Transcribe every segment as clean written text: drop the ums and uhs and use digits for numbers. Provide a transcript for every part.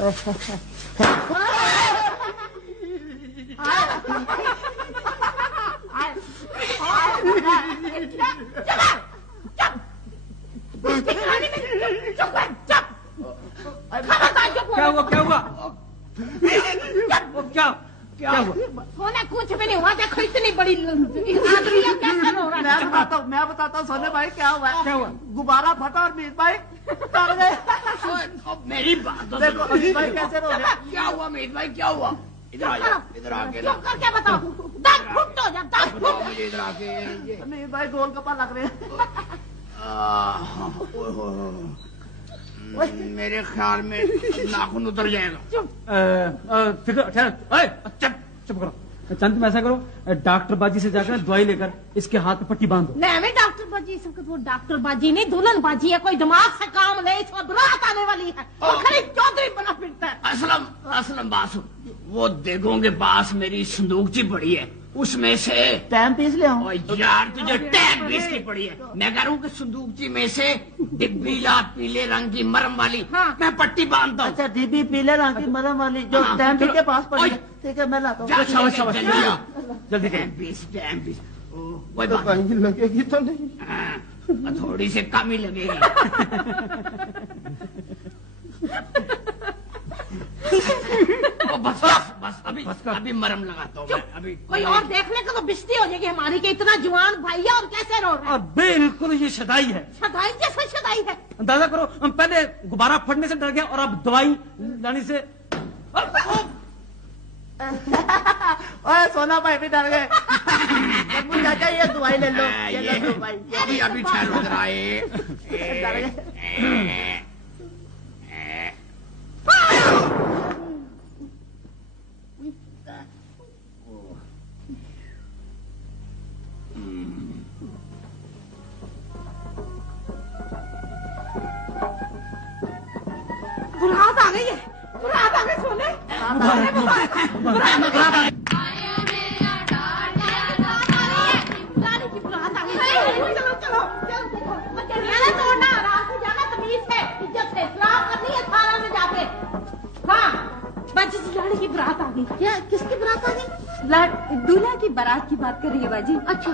क्या हुआ क्या हुआ क्या हुआ? सोने कुछ भी नहीं हुआ, देखो इतनी बड़ी कैसे हो रहा है? मैं बताता हूँ सोने भाई क्या हुआ। क्या हुआ? गुब्बारा फटा और मीत भाई डर गए। मेरी बात तो देखो मीत भाई कैसे रो रहे। क्या हुआ मीत भाई क्या हुआ? इधर आ जाओ, इधर आके ना क्या बताओ, दस फुट हो जा, 10 फुट। मुझे इधर आके मीत भाई गोल कपा लग रहे हैं। मेरे ख्याल में नाखून उतर जाएगा। चुप करो। चंद ऐसा करो, डॉक्टर बाजी से जाकर दवाई लेकर इसके हाथ में पट्टी बांधो। नहीं डॉक्टर बाजी, वो डॉक्टर बाजी नहीं दुल्हन बाजी है, कोई दिमाग से काम ले, इसमें बारात आने वाली है। खरीद चौधरी बना फिरता है। असलम बास, वो देखोगे पास मेरी संदूकची पड़ी है, उसमें से टाइम पीस ले आओ। यार तुझे टैग पीस की पड़ी है। मैं कह रहा हूँ कि संदूकची में से डिब्बीला पीले रंग की मरम वाली मैं पट्टी बांधता हूँ। अच्छा डिब्बी पीले रंग की मरम वाली जो टैम्पी के पास पड़ी है। ठीक है मैं लाता हूँ। जल्दी टैग पीस कोई तो बात कहीं लगेगी तो नहीं। नहीं, थोड़ी सी कम ही लगेगी। बस अभी मरम लगाता हूँ मैं। अभी कोई और देखने का तो बिस्ती हो जाएगी हमारी कि इतना जवान भैया और कैसे रो रहे हैं। बिल्कुल ये शदाई है। शदाई जैसे शदाई है। अंदाजा करो, हम पहले गुब्बारा फटने से डर गया और अब दवाई लाने से। ओए सोना भाई भी डर गए। चाचा ये दवाई ले लो। ये लो भाई। अभी ठहरो जरा। डर गए। बुरात आ गई है, बुरात आ गई सोने। चलो चलो तोड़ना, आराम से जाना, तमीज से इज्जत से सलाम करनी है थाना में जाके। हाँ बाजी जी लाड़ी की बारात आ गई। क्या किसकी बारात आ गई? दूल्हा की बारात की बात कर रही है बाजी। अच्छा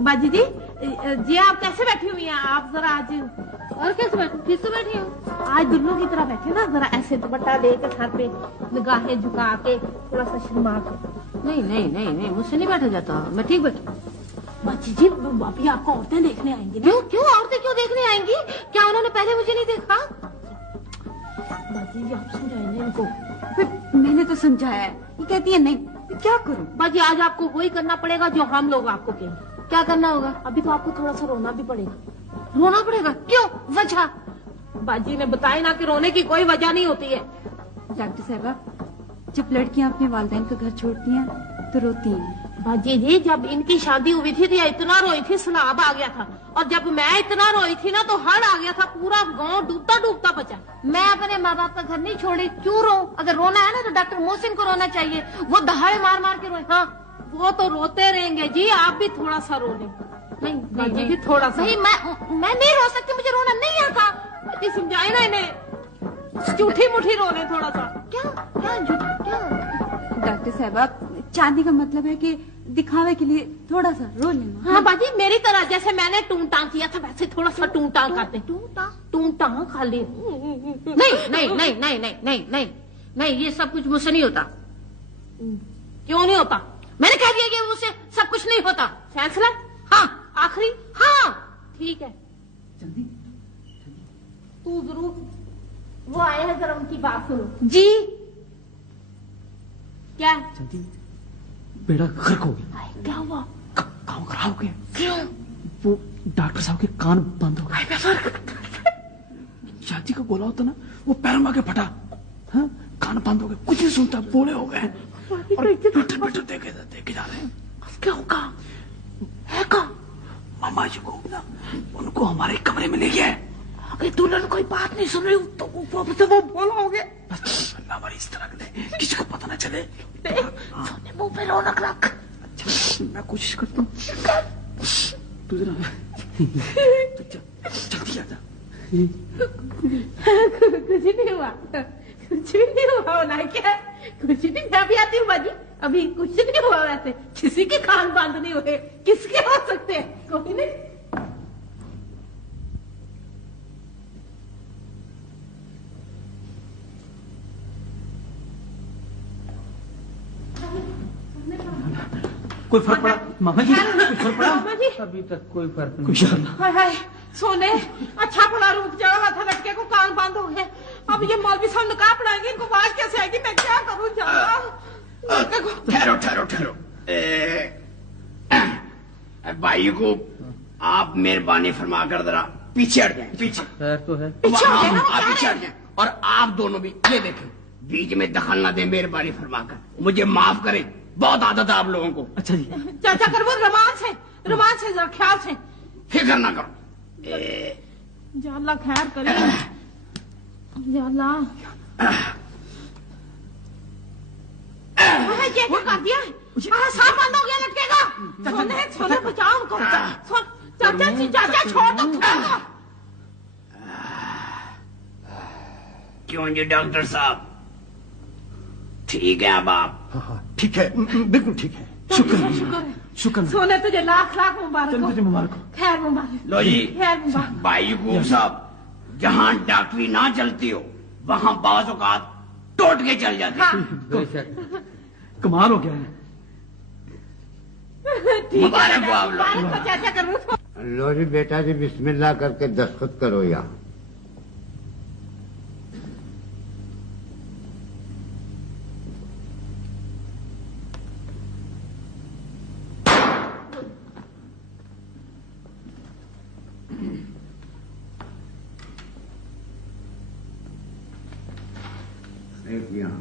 बाजी जी आप कैसे बैठी हुई हैं? आप जरा आज और कैसे बैठी हूँ? आज दुल्हनों की तरह बैठे ना, जरा ऐसे दुपट्टा लेके सर पे निगाहें झुका के थोड़ा सा शर्मा के। नहीं मुझसे नहीं बैठा जाता, मैं ठीक बैठा। बाजी जी अभी आपको औरतें देखने आएंगी। क्यों औरतें क्यों देखने आएंगी? क्या उन्होंने पहले मुझे नहीं देखा? बाजी जी आप समझाएंगे इनको। मैंने तो समझाया है, ये कहती है नहीं, क्या करूं? बाजी आज आपको वही करना पड़ेगा जो हम लोग आपको कहेंगे। क्या करना होगा? अभी तो आपको थोड़ा सा रोना भी पड़ेगा। रोना पड़ेगा? क्यों? वजह बाजी ने बताया ना कि रोने की कोई वजह नहीं होती है। डॉक्टर साहबा, जब लड़कियां अपने वालिदैन का घर छोड़ती हैं तो रोती हैं। बाजी जी जब इनकी शादी हुई थी तो इतना रोई थी, सैलाब आ गया था, और जब मैं इतना रोई थी ना तो हड़ आ गया था, पूरा गांव डूबता डूबता बचा। मैं अपने माँ बाप का घर नहीं छोड़ी, क्यों रो? अगर रोना है ना तो डॉक्टर मोहसिन को रोना चाहिए, वो दहाड़े मार मार के रोए। हाँ वो तो रोते रहेंगे जी, आप भी थोड़ा सा रो लें। नहीं भी थोड़ा सा। नहीं मैं नहीं रो सकती, मुझे रोना नहीं आता। समझाए ना इन्हें, झूठी मुठी रो ले थोड़ा सा। क्या डॉक्टर साहबा, चांदी का मतलब है कि दिखावे के लिए थोड़ा सा रो लेना। हाँ बाजी मेरी तरह, जैसे मैंने टूं टांग किया था वैसे थोड़ा सा टूं टांग करते। टूं टांग खाली। नहीं ये सब कुछ मुझसे नहीं होता। क्यों नहीं होता? मैंने कह दिया कि मुझसे सब कुछ नहीं होता। फैसला? हाँ आखिरी? हाँ ठीक है। तू जरूर, वो आए हैं जरा उनकी बात सुनो। जी क्या? बेड़ा गर्क हो गया। क्या हुआ? काम खराब हो गया। क्यों? वो डॉक्टर साहब के कान बंद हो गए। चाची का गोला होता ना, वो पैर में आके फटा। हाँ? कान बंद हो गए, कुछ नहीं सुनता, बोले हो गए और बैठे देखे जा रहे हैं। क्या होगा? है का? मामा जी को ना, उनको हमारे कमरे में ले गया है। अगर दुल्हन कोई बात नहीं सुन रही तो वो बोला हो गया। हमारी इस तरह दे, किसी को पता ना चले। सोने मुंह पे रौनक रख। अच्छा मैं कोशिश करता हूँ। तू जरा जल्दी आ जा। कुछ नहीं हुआ, कुछ भी नहीं हुआ होना क्या, कुछ नहीं। मैं भी आती हूँ बाजी, अभी कुछ नहीं हुआ। वैसे किसी के कान बंद नहीं हुए, किसके हो सकते हैं, कोई नहीं। कोई फर्क पड़ा मामा जी? कोई फर्क पड़ा? मामा जी अभी तक कोई फर्क नहीं। कुछ हाय हाय सोने, अच्छा भला रुक जाओ, माथा लटके को कान बंद हो गए। अब ये मौलवी साहब ने कहा पढ़ाएंगे, इनको आवाज कैसे आएगी, मैं क्या करूं? ठहरो ठहरो ठहरो। भाई को आप मेहरबानी फरमा कर जरा पीछे हट जाए, पीछे। खैर तो है। पीछे हो गए ना, आप पीछे हट जाए। और आप दोनों भी ये देखें, बीच में दखल ना दे, मेहरबानी फरमा कर। मुझे माफ करें, बहुत आदत है आप लोगों को। अच्छा जी। चाचा कर वो रोमांस है, रोमांस है, जरा ख्याल से। फिक्र ना करो। जाला खैर करे, जाला ये क्या कर दिया? सांप बंद हो गया, लटकेगा। सोने सोने बचाओ उनको। चाचा जी, चाचा छोड़ दो। क्यों जी डॉक्टर साहब, ठीक है अब आप? हाँ ठीक है, बिल्कुल ठीक है। शुक्र है, शुक्र है। सोने तुझे लाख लाख मुबारक हो। तुझे मुबारक हो। खैर मुबारक। लो जी खैर मुबारक। भाई को साहब, जहाँ डॉक्टरी ना चलती हो वहाँ बाज़ औक़ात टूट के चल जाते हैं। बेशक। कमाल हो गया है। मुबारक हो आप लोग। मुबारक हो चाचा कर उसको। लो जी बेटा जी, बिस्मिल्लाह करके दस्तखत करो यहाँ। एक यहाँ।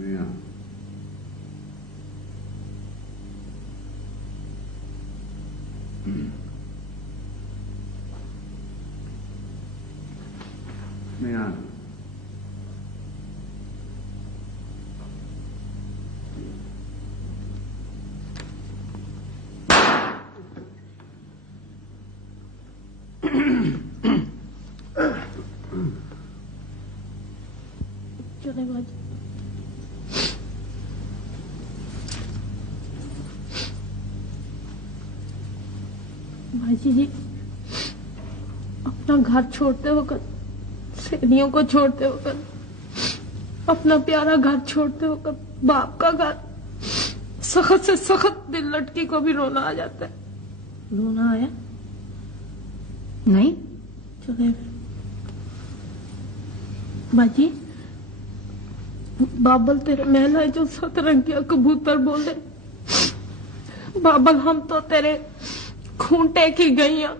यहाँ। यहाँ। चले बाजी। बाजी जी, अपना घर छोड़ते वक्त, सहेलियों को छोड़ते वक्त, अपना प्यारा घर छोड़ते वक्त, बाप का घर, सख्त से सख्त दिल लटकी को भी रोना आ जाता है। रोना आया? नहीं? चले बाजी, बाबल तेरे महल है जो सतरंगिया कबूतर बोले। बाबल हम तो तेरे खूंटे की गईया,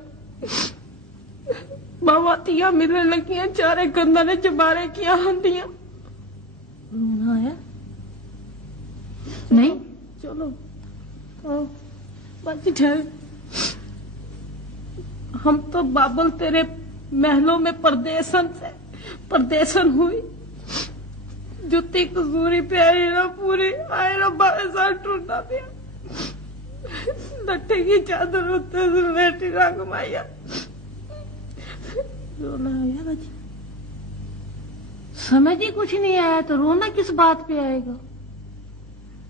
बावातियां मिलने लगियां, चारे कंधा ने चबारे किया हंदियां। रोना आया? नहीं? चलो आओ बाजी, ठहर। हम तो बाबल तेरे महलों में परदेसन हुई, जुत्ती कसूरी प्यारी ना पूरी, आए रब्बा ऐसा टूटा दिया, लट्ठे की चादर उत्ते से लेटी रंग माया। रोना आया बाजी? समझ ही कुछ नहीं आया तो रोना किस बात पे आएगा?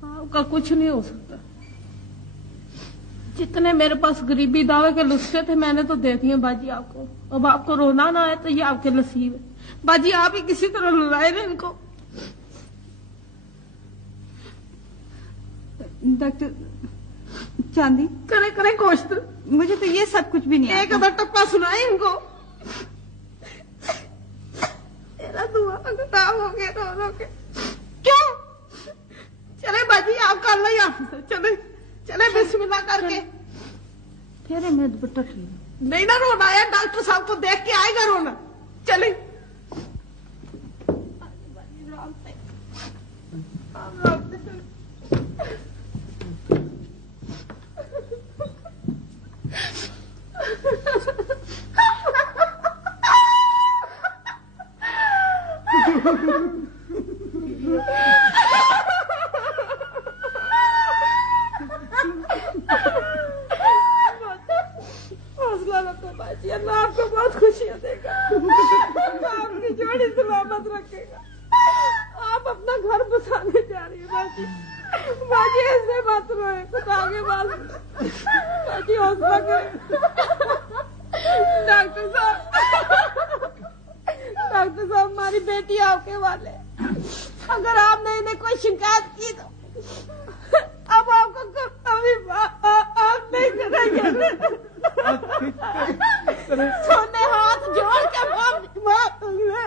आपका कुछ नहीं हो सकता। जितने मेरे पास गरीबी दावे के नुस्खे थे मैंने तो दे दिए बाजी आपको। अब आपको रोना ना आए तो ये आपके नसीब है। बाजी आप ही किसी तरह लुलाए ना इनको। डॉक्टर चांदी, करे करे गोश्त, मुझे तो ये सब कुछ भी नहीं एक अदर टप्पा सुनाए इनको। तेरा दुआ खराब हो गया रो रो के। क्यों? चले बाजी आप कर लो यहाँ, चले चले बिस्मिल्लाह करके। तेरे में दुपट्टा नहीं ना रोना है, डॉक्टर साहब को देख के आएगा रोना। चले बाजी अल्लाह आपको बहुत खुशियाँ देगा, आपकी जोड़ी सलामत रखेगा। आप अपना घर बसाने जा रही है बाजी। बाजी ऐसे मत रोए, खुदा के वास्ते बाजी हौसला करें। डॉक्टर साहब हमारी बेटी आपके वाले, अगर आपने इन्हें कोई शिकायत की तो अब आपको कभी आप नहीं करेंगे। सोने हाथ जोड़ के मांगूंगे।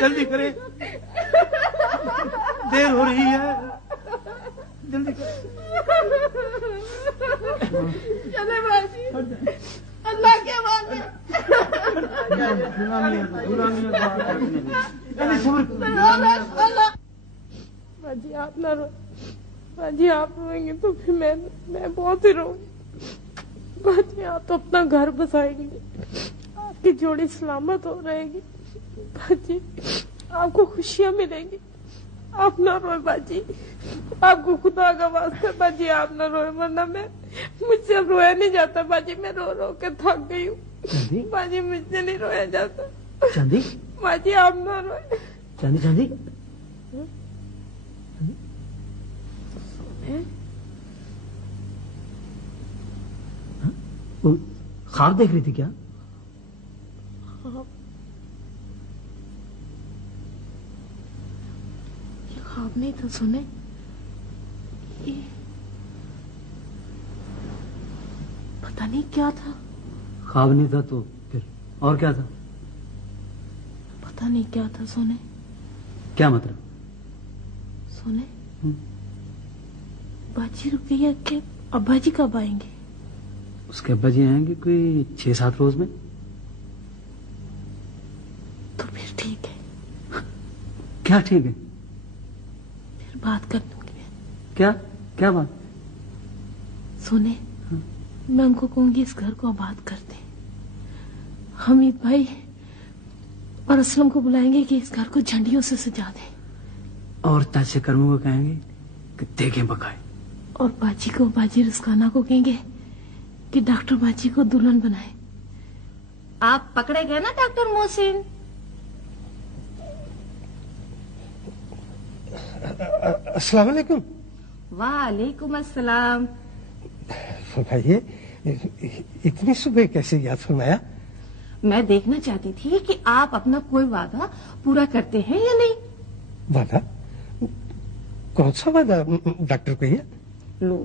जल्दी करें, देर हो रही है, जल्दी करें। चले बाजी, अल्लाह के वाले। बाजी आप ना रो, बाजी आप रोएंगे तो फिर मैं बहुत ही रोऊंगी। बाजी आप तो अपना घर बसाएंगे, आपकी जोड़ी सलामत हो रहेगी। बाजी आपको खुशियाँ मिलेंगी, आप ना रोए बाजी, आपको खुदा का वास्ता बाजी आप ना रोए, वरना मुझसे अब रोया नहीं जाता बाजी, मैं रो रो के थक गई हूँ बाजी, मुझसे नहीं रोया जाता। चांदी बाजी आप ना रोए। चांदी चांदी ख्वाब देख रही थी क्या? ये ख्वाब नहीं था सुने, ये पता नहीं क्या था। ख्वाब नहीं था तो फिर और क्या था? पता नहीं क्या था सोने। क्या मतलब? सोने बाजी रुक गई है कि अब्बा जी कब आएंगे? उसके अब्बा जी आएंगे कोई 6-7 रोज में। तो फिर ठीक है। क्या ठीक है? फिर बात कर दूंगी मैं। क्या क्या बात? सोने मैं उनको कहूंगी इस घर को आबाद कर दें। हमीद भाई और असलम को बुलाएंगे कि इस घर को झंडियों से सजा दें। और चाचे कर्मों को कहेंगे कि देखें पकाए। और बाजी को, बाजी रुस्काना को कहेंगे कि डॉक्टर बाजी को दुल्हन बनाए। आप पकड़े गए ना डॉक्टर मोहसिन? अस्सलाम वालेकुम। वालेकुम अस्सलाम। फरमाइए, इतनी सुबह कैसे याद फरमाया? मैं देखना चाहती थी कि आप अपना कोई वादा पूरा करते हैं या नहीं। वादा? कौन सा वादा डॉक्टर को? ये लो,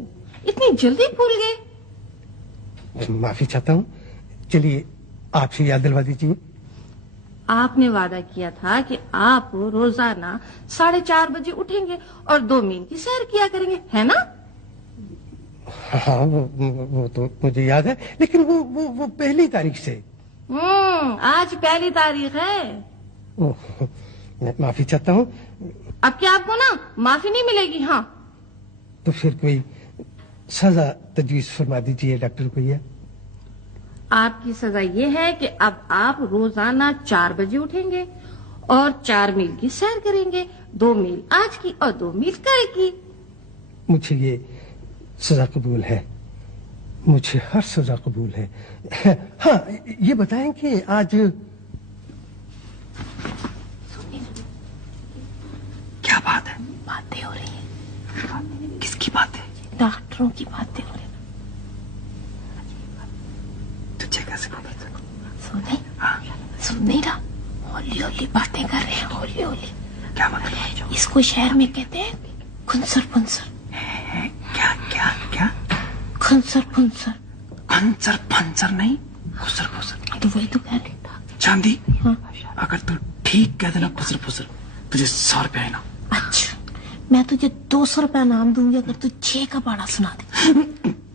इतनी जल्दी भूल गए। माफी चाहता हूँ, चलिए आपसे याद दिलवा दीजिए। आपने वादा किया था कि आप रोजाना 4:30 बजे उठेंगे और 2 मील की सैर किया करेंगे, है ना? हाँ वो तो मुझे याद है, लेकिन वो 1 तारीख से। आज 1 तारीख है। ओह, माफी चाहता हूँ। अब क्या आपको ना माफी नहीं मिलेगी। हाँ तो फिर कोई सजा तजवीज फरमा दीजिए डॉक्टर को। ये आपकी सजा ये है कि अब आप रोजाना 4 बजे उठेंगे और 4 मील की सैर करेंगे। 2 मील आज की और 2 मील कल की। मुझे ये सजा कबूल है, मुझे हर सजा कबूल है। हाँ ये बताएं कि आज क्या बात है? बातें हो रही हैं। किसकी बात है? डॉक्टरों की बातें हो रही हैं। तुझे कैसे पता? सुने सुन नहीं रहा, होली होली बातें कर रहे हैं, होली होली। क्या मतलब? इसको शहर में कहते हैं खुंसर फुंसर। क्या क्या क्या? खुंसर फुंसर। खंसर फंसर नहीं, खुसर फुसर। तो वही तो कह रही। चांदी, हाँ। अगर तू ठीक कह देना खुसर फुसर, तुझे 100 रुपया है ना। अच्छा, मैं तुझे 200 रुपया नाम दूंगी अगर तू 6 का पाड़ा सुना दे।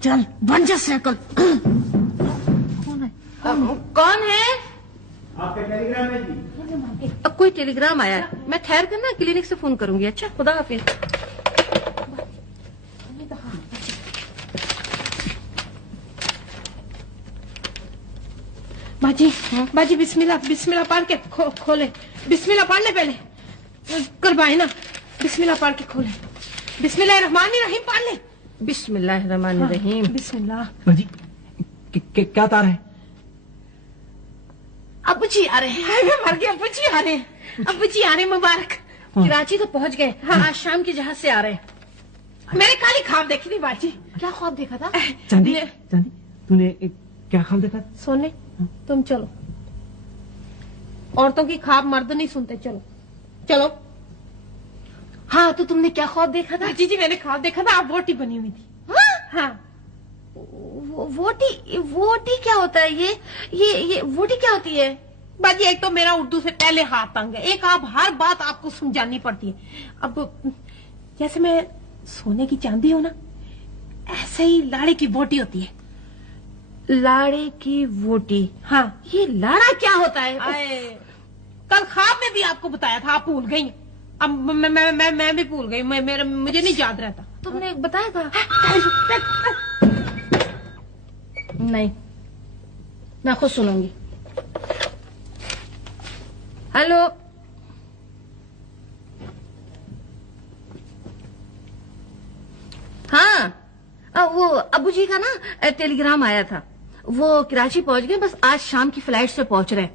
चल बन जा साइकिल। कौन है? कौन है? आपका टेलीग्राम है जी। अब कोई टेलीग्राम आया है, मैं ठहर कर ना क्लिनिक से फोन करूंगी। अच्छा, खुदा हाफिज। बाजी बाजी बिस्मिल्लाह बिस्मिल्लाह पढ़ के खोले। बिस्मिल्लाह पढ़ ले पहले, करवाए ना। बिस्मिल्लाह पढ़ के खोले। बिस्मिल्लाह रहमान रहीम पढ़ ले। बिस्मिल्लाहिर्रहमानिर्रहीम। बिस्मिल्लाह। जी क्या तार है? अब्बू जी आ रहे हैं। मैं मर गया। अब्बू जी आ रहे हैं। अब्बू जी आ रहे हैं। मुबारक। कराची तो पहुंच गए। आज शाम की जहाज से आ रहे हैं। मैंने काली ख्वाब देखी थी बाजी। क्या ख्वाब देखा था? चांदी चांदी तूने क्या ख्वाब देखा? सोने तुम चलो, औरतों की ख्वाब मर्द नहीं सुनते। चलो चलो। हाँ तो तुमने क्या ख्वाब देखा था? जी मैंने ख्वाब देखा था, आप वोटी बनी हुई थी। हाँ। वोटी क्या होता है? ये वोटी क्या होती है? बाजी एक तो मेरा उर्दू से पहले हाथ तंग है, एक आप हर बात आपको समझानी पड़ती है। अब जैसे मैं सोने की चांदी हो ना, ऐसे ही लाड़े की वोटी होती है। लाड़े की वोटी? हाँ। ये लाड़ा क्या होता है? कल ख्वाब में भी आपको बताया था, आप भूल गई। अब मैं भी भूल गई। मुझे नहीं याद रहता। तुमने बताया था? नहीं, मैं खुद सुनूंगी। हेलो, हाँ वो अब्बू जी का ना टेलीग्राम आया था। वो कराची पहुंच गए, बस आज शाम की फ्लाइट से पहुंच रहे।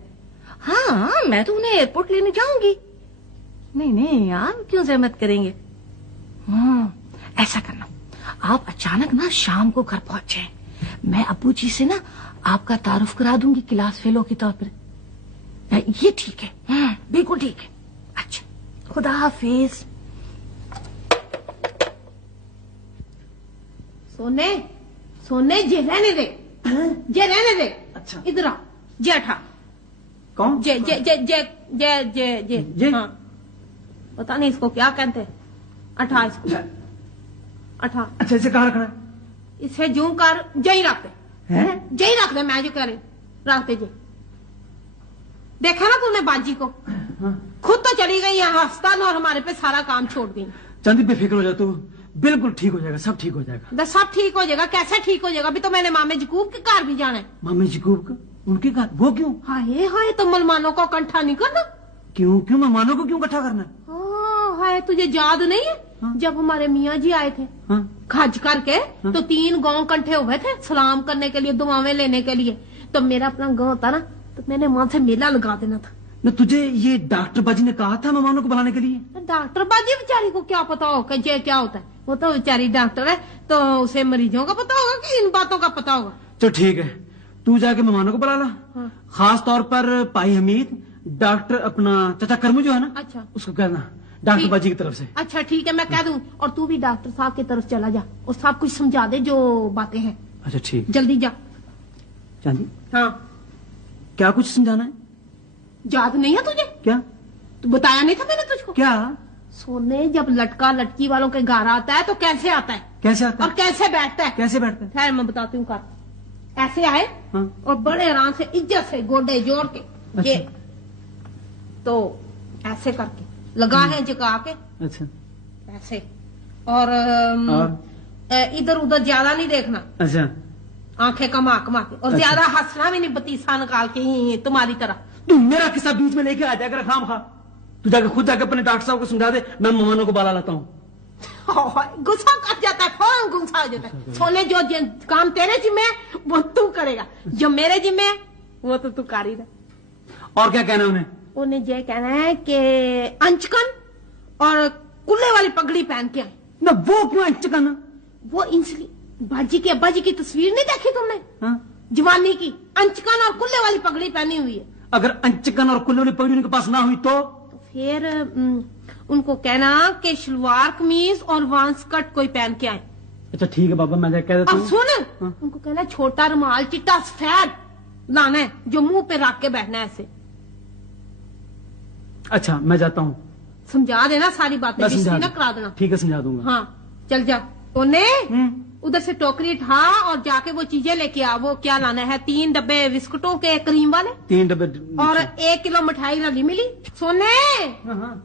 हाँ मैं तो उन्हें एयरपोर्ट लेने जाऊंगी। नहीं आप क्यों जहमत करेंगे? ऐसा करना, आप अचानक ना शाम को घर पहुंचे, मैं अब्बू जी से ना आपका तारुफ करा दूंगी क्लास फेलो के तौर पर। ये ठीक है? बिल्कुल ठीक है। अच्छा, खुदा हाफिज। सोने जे रहने दे। अच्छा। इधर आ, जेठा। कौन? जे जे जे जे जे जे हाँ। पता नहीं इसको क्या कहते हैं। अठा इसको अठा। अच्छा इसे कहाँ रखना है? इसे जूं कर जही रखते हैं? जही रख दे। मैं जो कह रही रखते जी। देखा ना तूने बाजी को? खुद तो चली गई यहाँ अस्पताल और हमारे पे सारा काम छोड़ गई। चांदी बेफिक्र हो जा तू, बिल्कुल ठीक हो जाएगा, सब ठीक हो जाएगा। सब ठीक हो जाएगा? कैसे ठीक हो जाएगा? अभी तो मैंने मामे जकूब के घर भी जाना है। मामे जकूब का? उनके घर? वो क्यों? हाय तो मुसलमानों को इकट्ठा नहीं करना। क्यों मेहमानों को क्यों इकट्ठा करना? हाय तुझे याद नहीं है? हाँ? जब हमारे मियाँ जी आए थे खज करके, तो 3 गांव इकट्ठे हुए थे सलाम करने के लिए, दुआएं लेने के लिए। तो मेरा अपना गांव था ना, तो मैंने वहां से मेला लगा देना था। न तुझे ये डॉक्टर बाजी ने कहा था मेहमानों को बुलाने के लिए? डॉक्टर बाजी बेचारी को क्या पता हो कि ये क्या होता है? वो तो बेचारी डॉक्टर है, तो उसे मरीजों का पता होगा कि इन बातों का पता होगा। तो ठीक है, तू जाके मेहमानों को बुला ला। खास तौर पर भाई हमीद, डॉक्टर अपना चाचा करमू जो है ना, अच्छा, उसको कहना डॉक्टर बाजी की तरफ से। अच्छा ठीक है, मैं कह दूं। और तू भी डॉक्टर साहब की तरफ चला जा और सब कुछ समझा दे जो बातें हैं। अच्छा ठीक। जल्दी जा। चांदी हाँ, क्या कुछ समझाना है? याद नहीं है तुझे? क्या? तू बताया नहीं था मैंने तुझको? क्या? सोने जब लटका लटकी वालों के घर आता है तो कैसे आता है? कैसे आता है? और कैसे बैठता है? कैसे बैठता है? खैर मैं बताती हूँ। कर ऐसे आए और बड़े आराम से इज्जत से गोडे जोड़ के, ये तो ऐसे करके लगा है झुका के, अच्छा ऐसे, और इधर उधर ज्यादा नहीं देखना। अच्छा, आंखें कमा कमा के, और ज्यादा हंसना भी नहीं, बतीसा निकाल के ही तुम्हारी तरह। तू मेरा किस्सा बीच में लेके आ जाएगा खाम खा। तू जाके खुद जाके अपने डॉक्टर साहब को समझा दे, मैं मेहमानों को बुला लाता हूँ। गुस्सा कर जाता है, फौरन गुस्सा हो जाता है। सोने जो काम तेरे जिम्मे है वो तू करेगा, जो मेरे जिम्मे है वो तो तू कर ही रहा। और क्या कहना है उन्हें? उन्हें ये कहना है कि अंचकन और कुल्ले वाली पगड़ी पहन के आए ना। वो क्यों अंचकन? वो इंसली बाजी की अब्बा जी की तस्वीर नहीं देखी तुमने? जवानी की, अंचकन और कुल्ले वाली पगड़ी पहनी हुई है। अगर अंचकन और कुल्ले वाली पगड़ी उनके पास ना हुई तो फिर उनको कहना कि शलवार कमीज और वांस कट कोई पहन के आए। अच्छा ठीक है बाबा, मैं कह देता हूँ। अब सुन, उनको कहना छोटा रुमाल चिट्टा सफेद लाना है, जो मुंह पे रख के बैठना है ऐसे। अच्छा मैं जाता हूँ। समझा देना सारी बातें, बिस्ती ना करा देना। ठीक है, समझा दूंगा। हाँ चल जा। तूने उधर से टोकरी उठा और जाके वो चीजें लेके आ। वो क्या लाना है? 3 डब्बे बिस्कुटों के क्रीम वाले, 3 डब्बे, और 1 किलो मिठाई रली मिली। सोने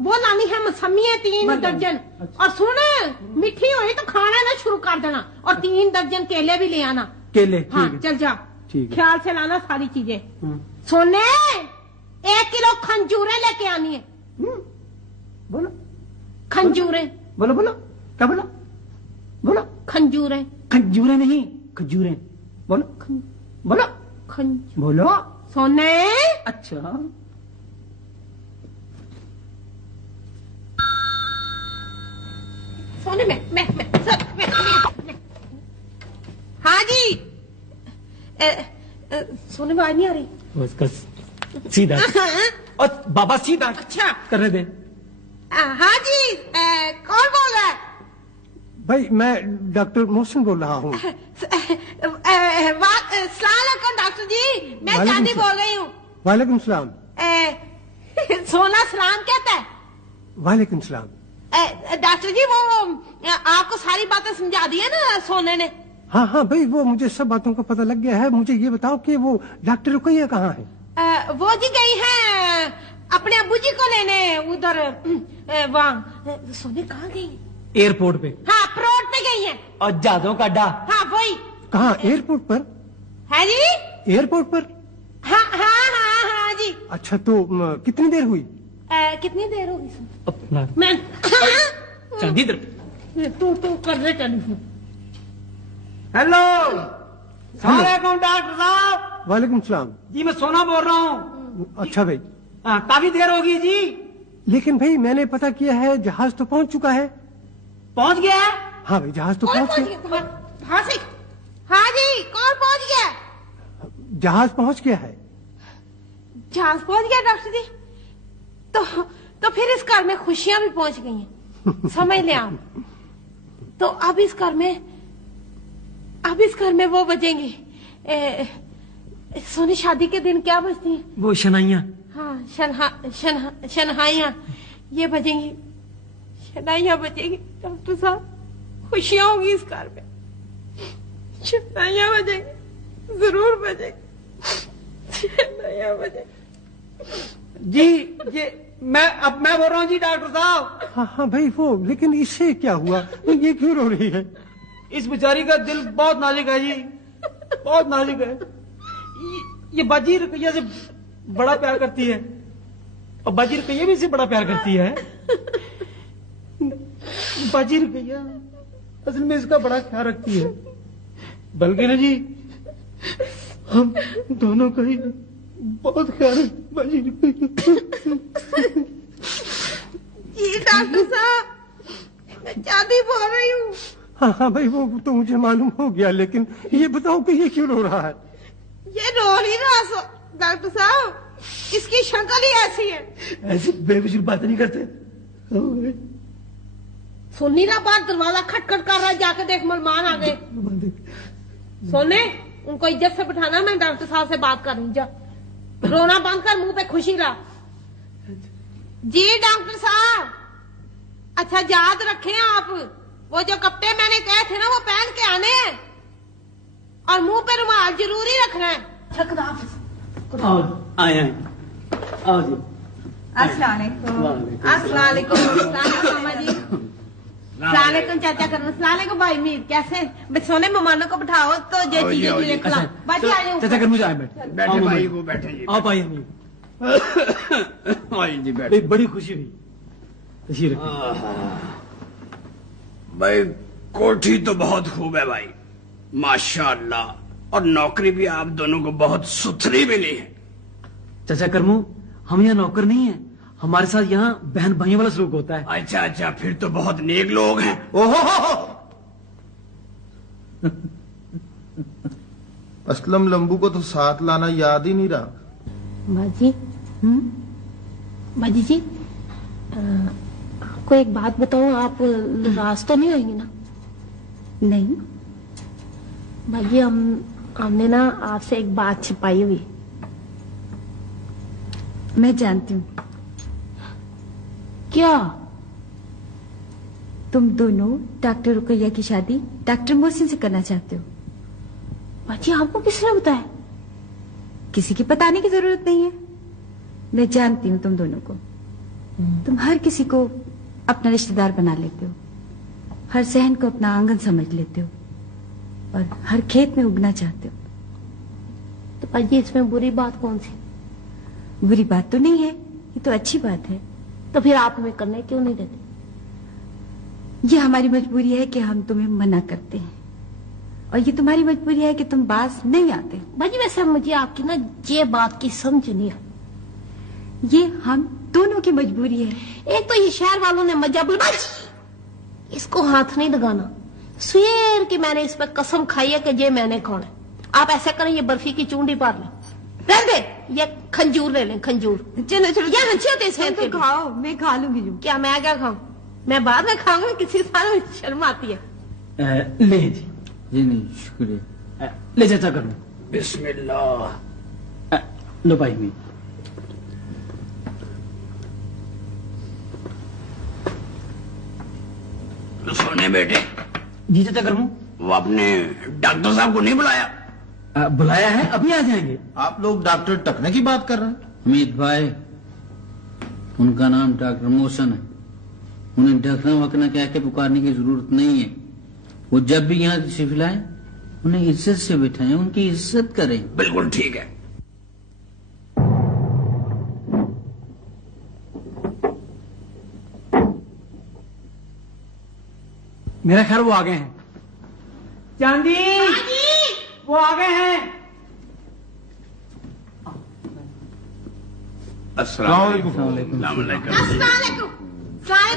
वो लानी है मौसमी 3 दर्जन। और सुन, मीठी हुई तो खाना ना शुरू कर देना, और 3 दर्जन केले भी ले आना। केले? हाँ चल जा, ठीक है। ख्याल से लाना सारी चीजें। सोने 1 किलो खंजूरे लेके आनी है। बोलो खंजूरे। बोलो बोलो, क्या बोलो? बोलो खंजूरें। खंजूरें नहीं, खजूरें। बोलो बोलो बोलो। सोने। अच्छा सोने में हाँ जी। सोने में आवाज नहीं आ रही। उसका सीधा और बाबा सीधा अच्छा करने दे। हाँ जी। कौन बोल रहा है? भाई मैं डॉक्टर मोहसिन बोल रहा हूँ। सलाम डॉक्टर जी, मैं वालेकुम चांदी सलाम। बोल रही हूँ। वालेकुम सलाम। सोना सलाम कहता है। वालेकुम सलाम। डॉक्टर जी वो आपको सारी बातें समझा दी है ना सोने ने? हाँ हाँ भाई, वो मुझे सब बातों का पता लग गया है। मुझे ये बताओ कि वो डॉक्टर रुकैया कहाँ है? वो जी गई है अपने अब्बू जी को लेने उधर। वहाँ सोने कहाँ गई? एयरपोर्ट पे। हाँ प्रोट पे गई है। और जहाजों का अड्डा। हाँ वही। कहाँ, एयरपोर्ट पर? है जी। एयरपोर्ट पर? हाँ हाँ हाँ हाँ जी। अच्छा तो कितनी देर हुई? कितनी देर होगी? अपना मैं चांदी इधर। तू कर रहे टेलीफोन। हेलो सलाम डॉक्टर साहब। वालेकुम सलाम। जी मैं सोना बोल रहा हूँ। अच्छा भाई। काफी देर होगी जी। लेकिन भाई मैंने पता किया है जहाज तो पहुंच चुका है। पहुंच गया है? हाँ भाई जहाज तो कौन पहुंच पहुंच गया। गया? हाँ जी। हाँ जी कौन पहुंच गया? जहाज पहुंच गया है। जहाज पहुंच गया डॉक्टर जी। तो फिर इस घर में खुशियां भी पहुंच गई हैं। समझ ले आप। तो अब इस घर में वो बजेंगी। सोनी शादी के दिन क्या बजती है? वो शनाइयाँ। हाँ शनहाइयाँ ये बजेंगी। शनाइयाँ बजेंगी डॉक्टर साहब। खुशियां होगी इस घर में। शनाइयाँ बजेंगी, जरूर बजेंगी। शनाइयाँ बजेंगी। जी ये मैं बोल रहा हूँ जी डॉक्टर साहब। हाँ हाँ भाई वो, लेकिन इससे क्या हुआ? ये क्यों रो रही है? इस बेचारी का दिल बहुत नाजुक है जी, बहुत नाजुक है। ये बाजी रुकैया से बड़ा प्यार करती है और बाजी रुकैया भी इससे बड़ा प्यार करती है। बाजी रुकैया असल में इसका बड़ा ख्याल रखती है। बल्कि ना जी हम दोनों का ही बहुत ख्याल बाजी रुकैया। जी डॉक्टर साहब मैं चांदी बोल रही हूँ। हाँ हाँ भाई वो तो मुझे मालूम हो गया, लेकिन ये बताओ कि ये क्यों रो रहा है? ये रो नहीं रहा डॉक्टर साहब, इसकी शक्ल ही ऐसी है। ऐसी बेवजूद बात नहीं करते। सुननी ना बात, दरवाजा खटखट कर रहा है, जाके देख मेहमान आ गए। सोने उनको इज्जत से बिठाना, मैं डॉक्टर साहब से बात कर रही। जा रोना बंद कर, मुंह पे खुशी ला। जी डॉक्टर साहब। अच्छा याद रखें आप, वो जो कपड़े मैंने कहे थे ना वो पहन के आने हैं और मुंह पे रुमाल जरूरी रखना है। आओ आए आओ जी। अस्सलामुअलैकुम मामा जी। सलामुअलैकुम चाचा करना। सलामुअलैकुम भाई मीर, कैसे? सोने मेहमानों को बिठाओ तो जे चीजें खिलाओ। बाजी आ जाओ। चाचा कर मुझे आए बैठे। बैठे भाई, वो बैठे जी। आप आइए अमीर। आइए जी बैठे। बड़ी खुशी हुई। तशरीफ रखिए। भाई कोठी तो बहुत खूब है भाई, माशाअल्लाह। और नौकरी भी आप दोनों को बहुत सुथरी मिली है। चाचा करमू, हम यहाँ नौकर नहीं है, हमारे साथ यहाँ बहन भाइयों वाला सलूक होता है। अच्छा अच्छा, फिर तो बहुत नेक लोग हैं। ओहो असलम लंबू को तो साथ लाना याद ही नहीं रहा। बाजी बाजी जी, आपको एक बात बताऊं, आप नाराज तो नहीं होंगे ना? नहीं। बाजी हमने ना आपसे एक बात छिपाई हुई। मैं जानती हूँ। क्या? तुम दोनों डॉक्टर रुकैया की शादी डॉक्टर मोहसिन से करना चाहते हो। बाजी आपको किसने बताया? किसी की बताने की जरूरत नहीं है, मैं जानती हूँ तुम दोनों को। तुम हर किसी को अपना रिश्तेदार बना लेते हो, हर सहन को अपना आंगन समझ लेते हो और हर खेत में उगना चाहते हो। तो बाजी इसमें बुरी बात कौन सी? बुरी बात तो नहीं है, ये तो अच्छी बात है। तो फिर आप हमें करने क्यों नहीं देते? ये हमारी मजबूरी है कि हम तुम्हें मना करते हैं, और ये तुम्हारी मजबूरी है कि तुम बाज नहीं आते। बाजी वैसे मुझे आपकी ना ये बात की समझ नहीं है। ये हम दोनों की मजबूरी है। एक तो ये शहर वालों ने मजा बुलवा, इसको हाथ नहीं लगाना। स्वेर की मैंने इस पर कसम खाई है कि ये मैंने कौन है। आप ऐसा करें, ये बर्फी की चूंडी पार लें, रह दे, ये खंजूर ले लें, खंजूर। चलो चलो, ये हंसी होते हैं तुम तो खाओ, मैं खा लूंगी जो। क्या मैं क्या खाऊं? मैं बाद में खाऊंगी, किसी साल शर्म आती है। ले जी नहीं शुक्रिया। ले चाचा करूँ। बिस्मिल्लाह। लो भाई में तो सोने बेटे, जी चाचा करूँ। वो आपने डॉक्टर साहब को नहीं बुलाया? बुलाया है, अभी आ जाएंगे। आप लोग डॉक्टर टकने की बात कर रहे हैं? हमीद भाई, उनका नाम डॉक्टर मोहसन है। उन्हें ढकना वकना कह के पुकारने की जरूरत नहीं है। वो जब भी यहाँ तशरीफ लाए उन्हें इज्जत से बिठाएं, उनकी इज्जत करें। बिल्कुल ठीक है। मेरा ख्याल वो आ गए हैं। चांदी, वो आ गए हैं। अस्सलाम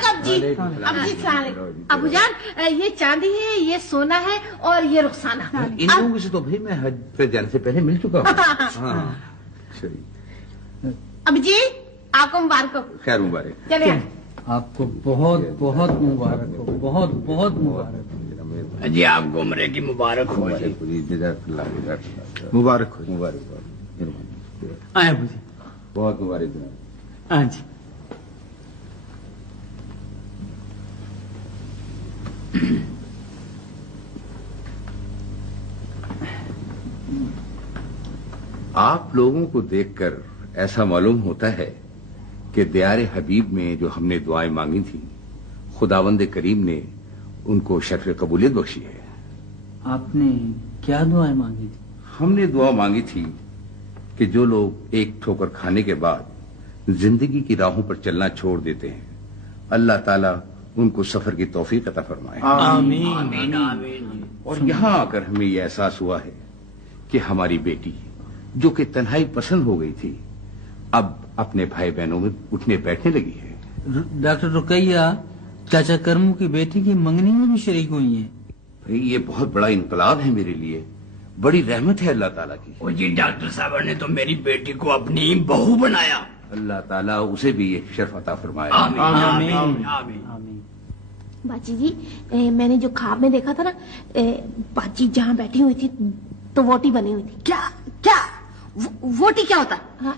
अब जी अबू जान, ये चांदी है, ये सोना है, और ये रुखसाना। इन लोगों से तो भाई मैं हज पे जाने से पहले मिल चुका हूँ। हाँ, सही। अब जी आपको मुबारक हो। खैर मुबारक। चलिए, आपको बहुत बहुत मुबारक हो, बहुत बहुत मुबारक हो। जी आपको उम्रे की मुबारक हो जी। मुबारक हो। मुबारक। आए अबू जी, बहुत मुबारक। हाँ जी। आप लोगों को देखकर ऐसा मालूम होता है कि दियारे हबीब में जो हमने दुआएं मांगी थी, खुदावंद करीम ने उनको शर्फ कबूलियत बख्शी है। आपने क्या दुआएं मांगी थी? हमने दुआ मांगी थी कि जो लोग एक ठोकर खाने के बाद जिंदगी की राहों पर चलना छोड़ देते हैं, अल्लाह ताला उनको सफर की तौफीक अता फरमाए। आमीन आमीन आमीन। और यहाँ आकर हमें यह एहसास हुआ है कि हमारी बेटी जो कि तन्हाई पसंद हो गई थी, अब अपने भाई बहनों में उठने बैठने लगी है। डॉक्टर रुकैया चाचा करमू की बेटी की मंगनी में भी शरीक हुई है। भाई ये बहुत बड़ा इनकलाब है मेरे लिए, बड़ी रहमत है अल्लाह ताला की। ओ जी डॉक्टर साहब ने तो मेरी बेटी को अपनी बहू बनाया। अल्लाह ताला उसे भी ये शर्फ अता फरमाए। आमीन आमीन आमीन। बाजी जी, मैंने जो ख्वाब में देखा था ना, बाजी जहाँ बैठी हुई थी तो वोटी बनी हुई थी। क्या क्या वोटी क्या होता? हाँ,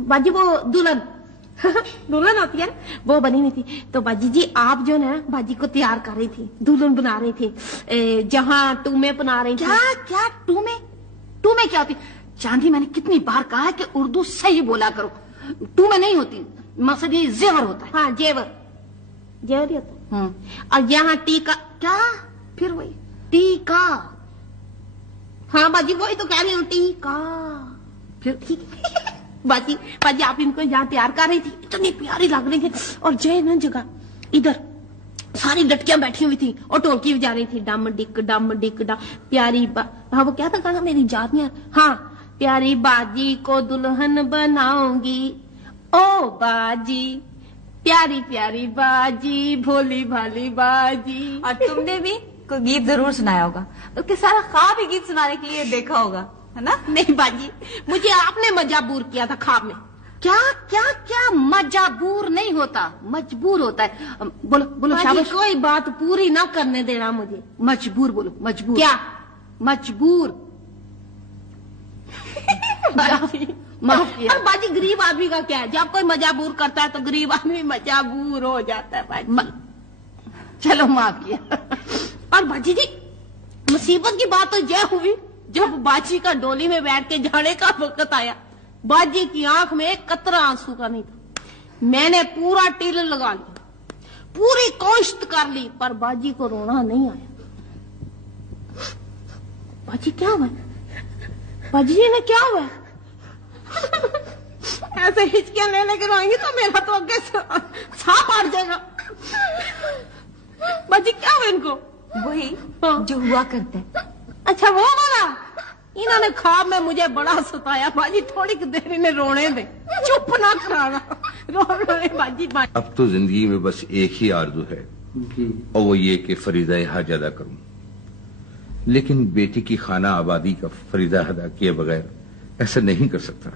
बाजी वो दुल्हन दुल्हन होती है ना, वो बनी हुई थी। तो बाजी जी आप जो ना बाजी को तैयार कर रही थी, दुल्हन बना रही थी, जहाँ टूमे बना रही थी। क्या क्या टूमे? टूमे क्या होती? चांदी, मैंने कितनी बार कहा है कि उर्दू सही बोला करो। टूमे नहीं होती, मकसद ये जेवर होता है। हाँ, जेवर जेवर ही होता है। और यहाँ टीका। क्या? फिर वही टीका। हाँ बाजी, वही तो कह रही हूँ, टीका। फिर ठीक है बाजी, बाजी आप इनको यहाँ तैयार कर रही थी, इतनी प्यारी लग रही थी। और जय ना जगह इधर सारी लटकियां बैठी हुई थी और ढोलकी बजा रही थी, डम डिक डम डिक डम। प्यारी हाँ वो क्या था गाना, मेरी याद नहीं आ। हाँ, प्यारी बाजी को दुल्हन बनाऊंगी, ओ बाजी प्यारी प्यारी बाजी, भोली भाली बाजी। और तुमने भी कोई गीत जरूर सुनाया होगा, उसके सारा ख्वाब ही गीत सुनाने के लिए देखा होगा, है ना? नहीं बाजी, मुझे आपने मजबूर किया था ख्वाब में। क्या क्या क्या? मजबूर नहीं होता, मजबूर होता है। बोलो बोलो शाबाश। कोई बात पूरी ना करने देना मुझे। मजबूर बोलो, मजबूर। क्या? मजबूर। माफ किया। और बाजी गरीब आदमी का क्या है, जब कोई मजबूर करता है तो गरीब आदमी मजबूर हो जाता है बाजी। चलो माफ किया। और बाजी जी मुसीबत की बात तो यह हुई, जब बाजी का डोली में बैठ के जाने का वक्त आया, बाजी की आंख में एक कतरा आंसू का नहीं था। मैंने पूरा टिल लगा लिया, पूरी कोशिश कर ली, पर बाजी को रोना नहीं आया। बाजी क्या हुआ? बाजी जी ने क्या हुआ? ऐसे हिचकियां ले लेकर रोएंगी तो मेरा तो आगे सांप आड़ जाएगा। इनको? वही जो हुआ करता है। अच्छा वो वाला। इन्होंने ख्वाब में मुझे बड़ा सताया बाजी, थोड़ी देर इन्हें रोने दे, चुप ना कराना। रो रहे बाजी। अब तो जिंदगी में बस एक ही आरज़ू है और वो ये कि फरीदा हज अदा करूं, लेकिन बेटी की खाना आबादी का फरीदा अदा किए बगैर ऐसा नहीं कर सकता।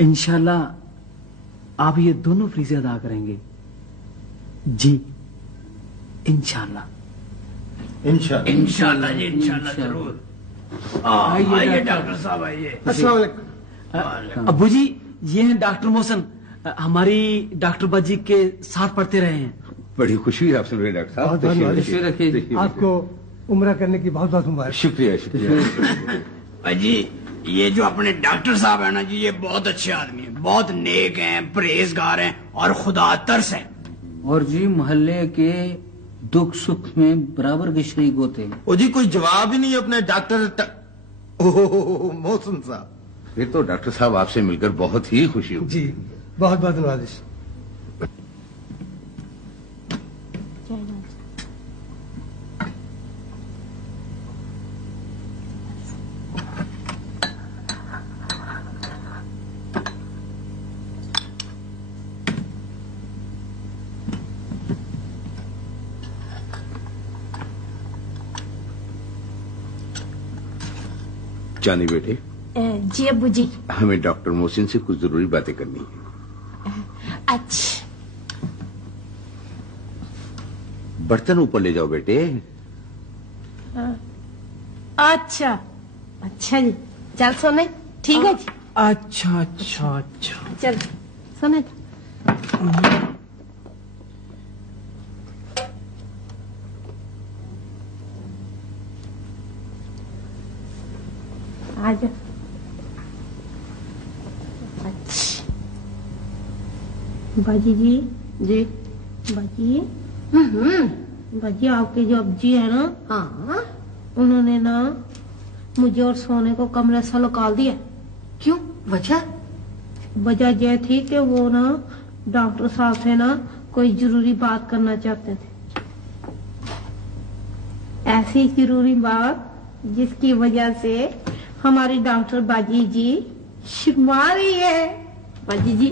इंशाल्लाह आप ये दोनों फरीज़े अदा करेंगे जी, इंशाल्लाह। इंशाल्लाह जी, इंशाल्लाह जरूर। आइए डॉक्टर साहब आइए। अस्सलाम वालेकुम। अब्बू जी ये हैं डॉक्टर मोहसन, हमारी डॉक्टर बाजी के साथ पढ़ते रहे हैं। बड़ी खुशी हुई आपसे मिले डॉक्टर साहब। बहुत धन्यवाद। तशरीफ रखिए। आपको उम्रा करने की बहुत बहुत मुबारक। शुक्रिया शुक्रिया। अजी ये जो अपने डॉक्टर साहब है ना जी, ये बहुत अच्छे आदमी हैं, बहुत नेक हैं, परहेजगार हैं और खुदा तरस हैं। और जी मोहल्ले के दुख सुख में बराबर के शरीक होते हैं। ओ जी कोई जवाब ही नहीं अपने ओह मोहसिन साहब। फिर तो डॉक्टर साहब आपसे मिलकर बहुत ही खुशी हुई। जी बहुत बहुत धन्यवाद। जानी बेटे। जी अब्बू जी। हमें डॉक्टर मोहसिन से कुछ जरूरी बातें करनी है। अच्छा बर्तन ऊपर ले जाओ बेटे। अच्छा अच्छा जी, चल सोने। ठीक है जी। अच्छा अच्छा अच्छा चल सोने। आजा। अच्छा बाजी जी। जी बाजी। बाजी आपके जो अब्जी है ना, हाँ, उन्होंने ना मुझे और सोने को कमरे से निकाल दिया। क्यों? वजह? वजह यह थी कि वो ना डॉक्टर साहब से ना कोई जरूरी बात करना चाहते थे। ऐसी जरूरी बात जिसकी वजह से हमारी डॉक्टर बाजी जी शर्मा रही है। बाजी जी,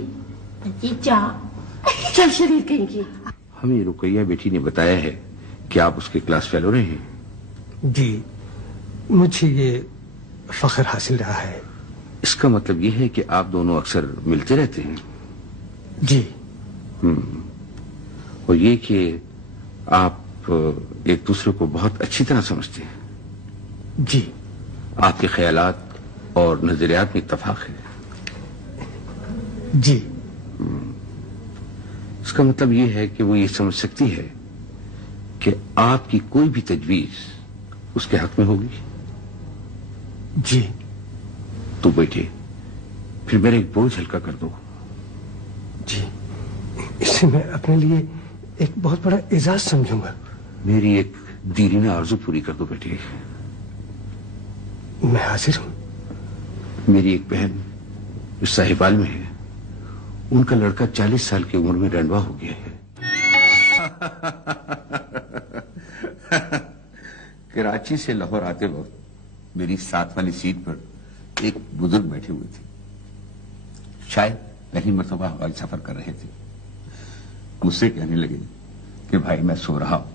बाजी चल शरीर कहीं की। हमें रुकैया बेटी ने बताया है कि आप उसके क्लास फेलो रहे हैं। जी मुझे ये फख्र हासिल रहा है। इसका मतलब ये है कि आप दोनों अक्सर मिलते रहते हैं। जी। और ये कि आप एक दूसरे को बहुत अच्छी तरह समझते हैं। जी। आपके ख्यालात और नजरियात में इत्तफाक है। जी। इसका मतलब ये है कि वो ये समझ सकती है कि आपकी कोई भी तजवीज उसके हक में होगी। जी। तो बेटे फिर मेरा एक बोझ हल्का कर दो। जी इसे मैं अपने लिए एक बहुत बड़ा एजाज समझूंगा। मेरी एक दीरीना आरजू पूरी कर दो बेटे। मैं हाजिर हूं। मेरी एक बहन जो साहिवाल में है, उनका लड़का 40 साल की उम्र में रंडवा हो गया है। कराची से लाहौर आते वक्त मेरी साथ वाली सीट पर एक बुजुर्ग बैठे हुए थे। शायद पहली मरतबा हवाई सफर कर रहे थे। मुझसे कहने लगे कि भाई मैं सो रहा हूं,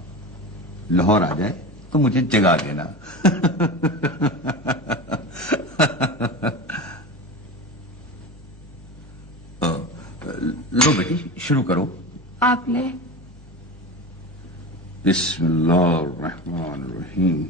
लाहौर आ जाए तो मुझे जगा देना। लो बेटी शुरू करो। आप ले। बिस्मिल्लाहिर्रहमानिर्रहीम।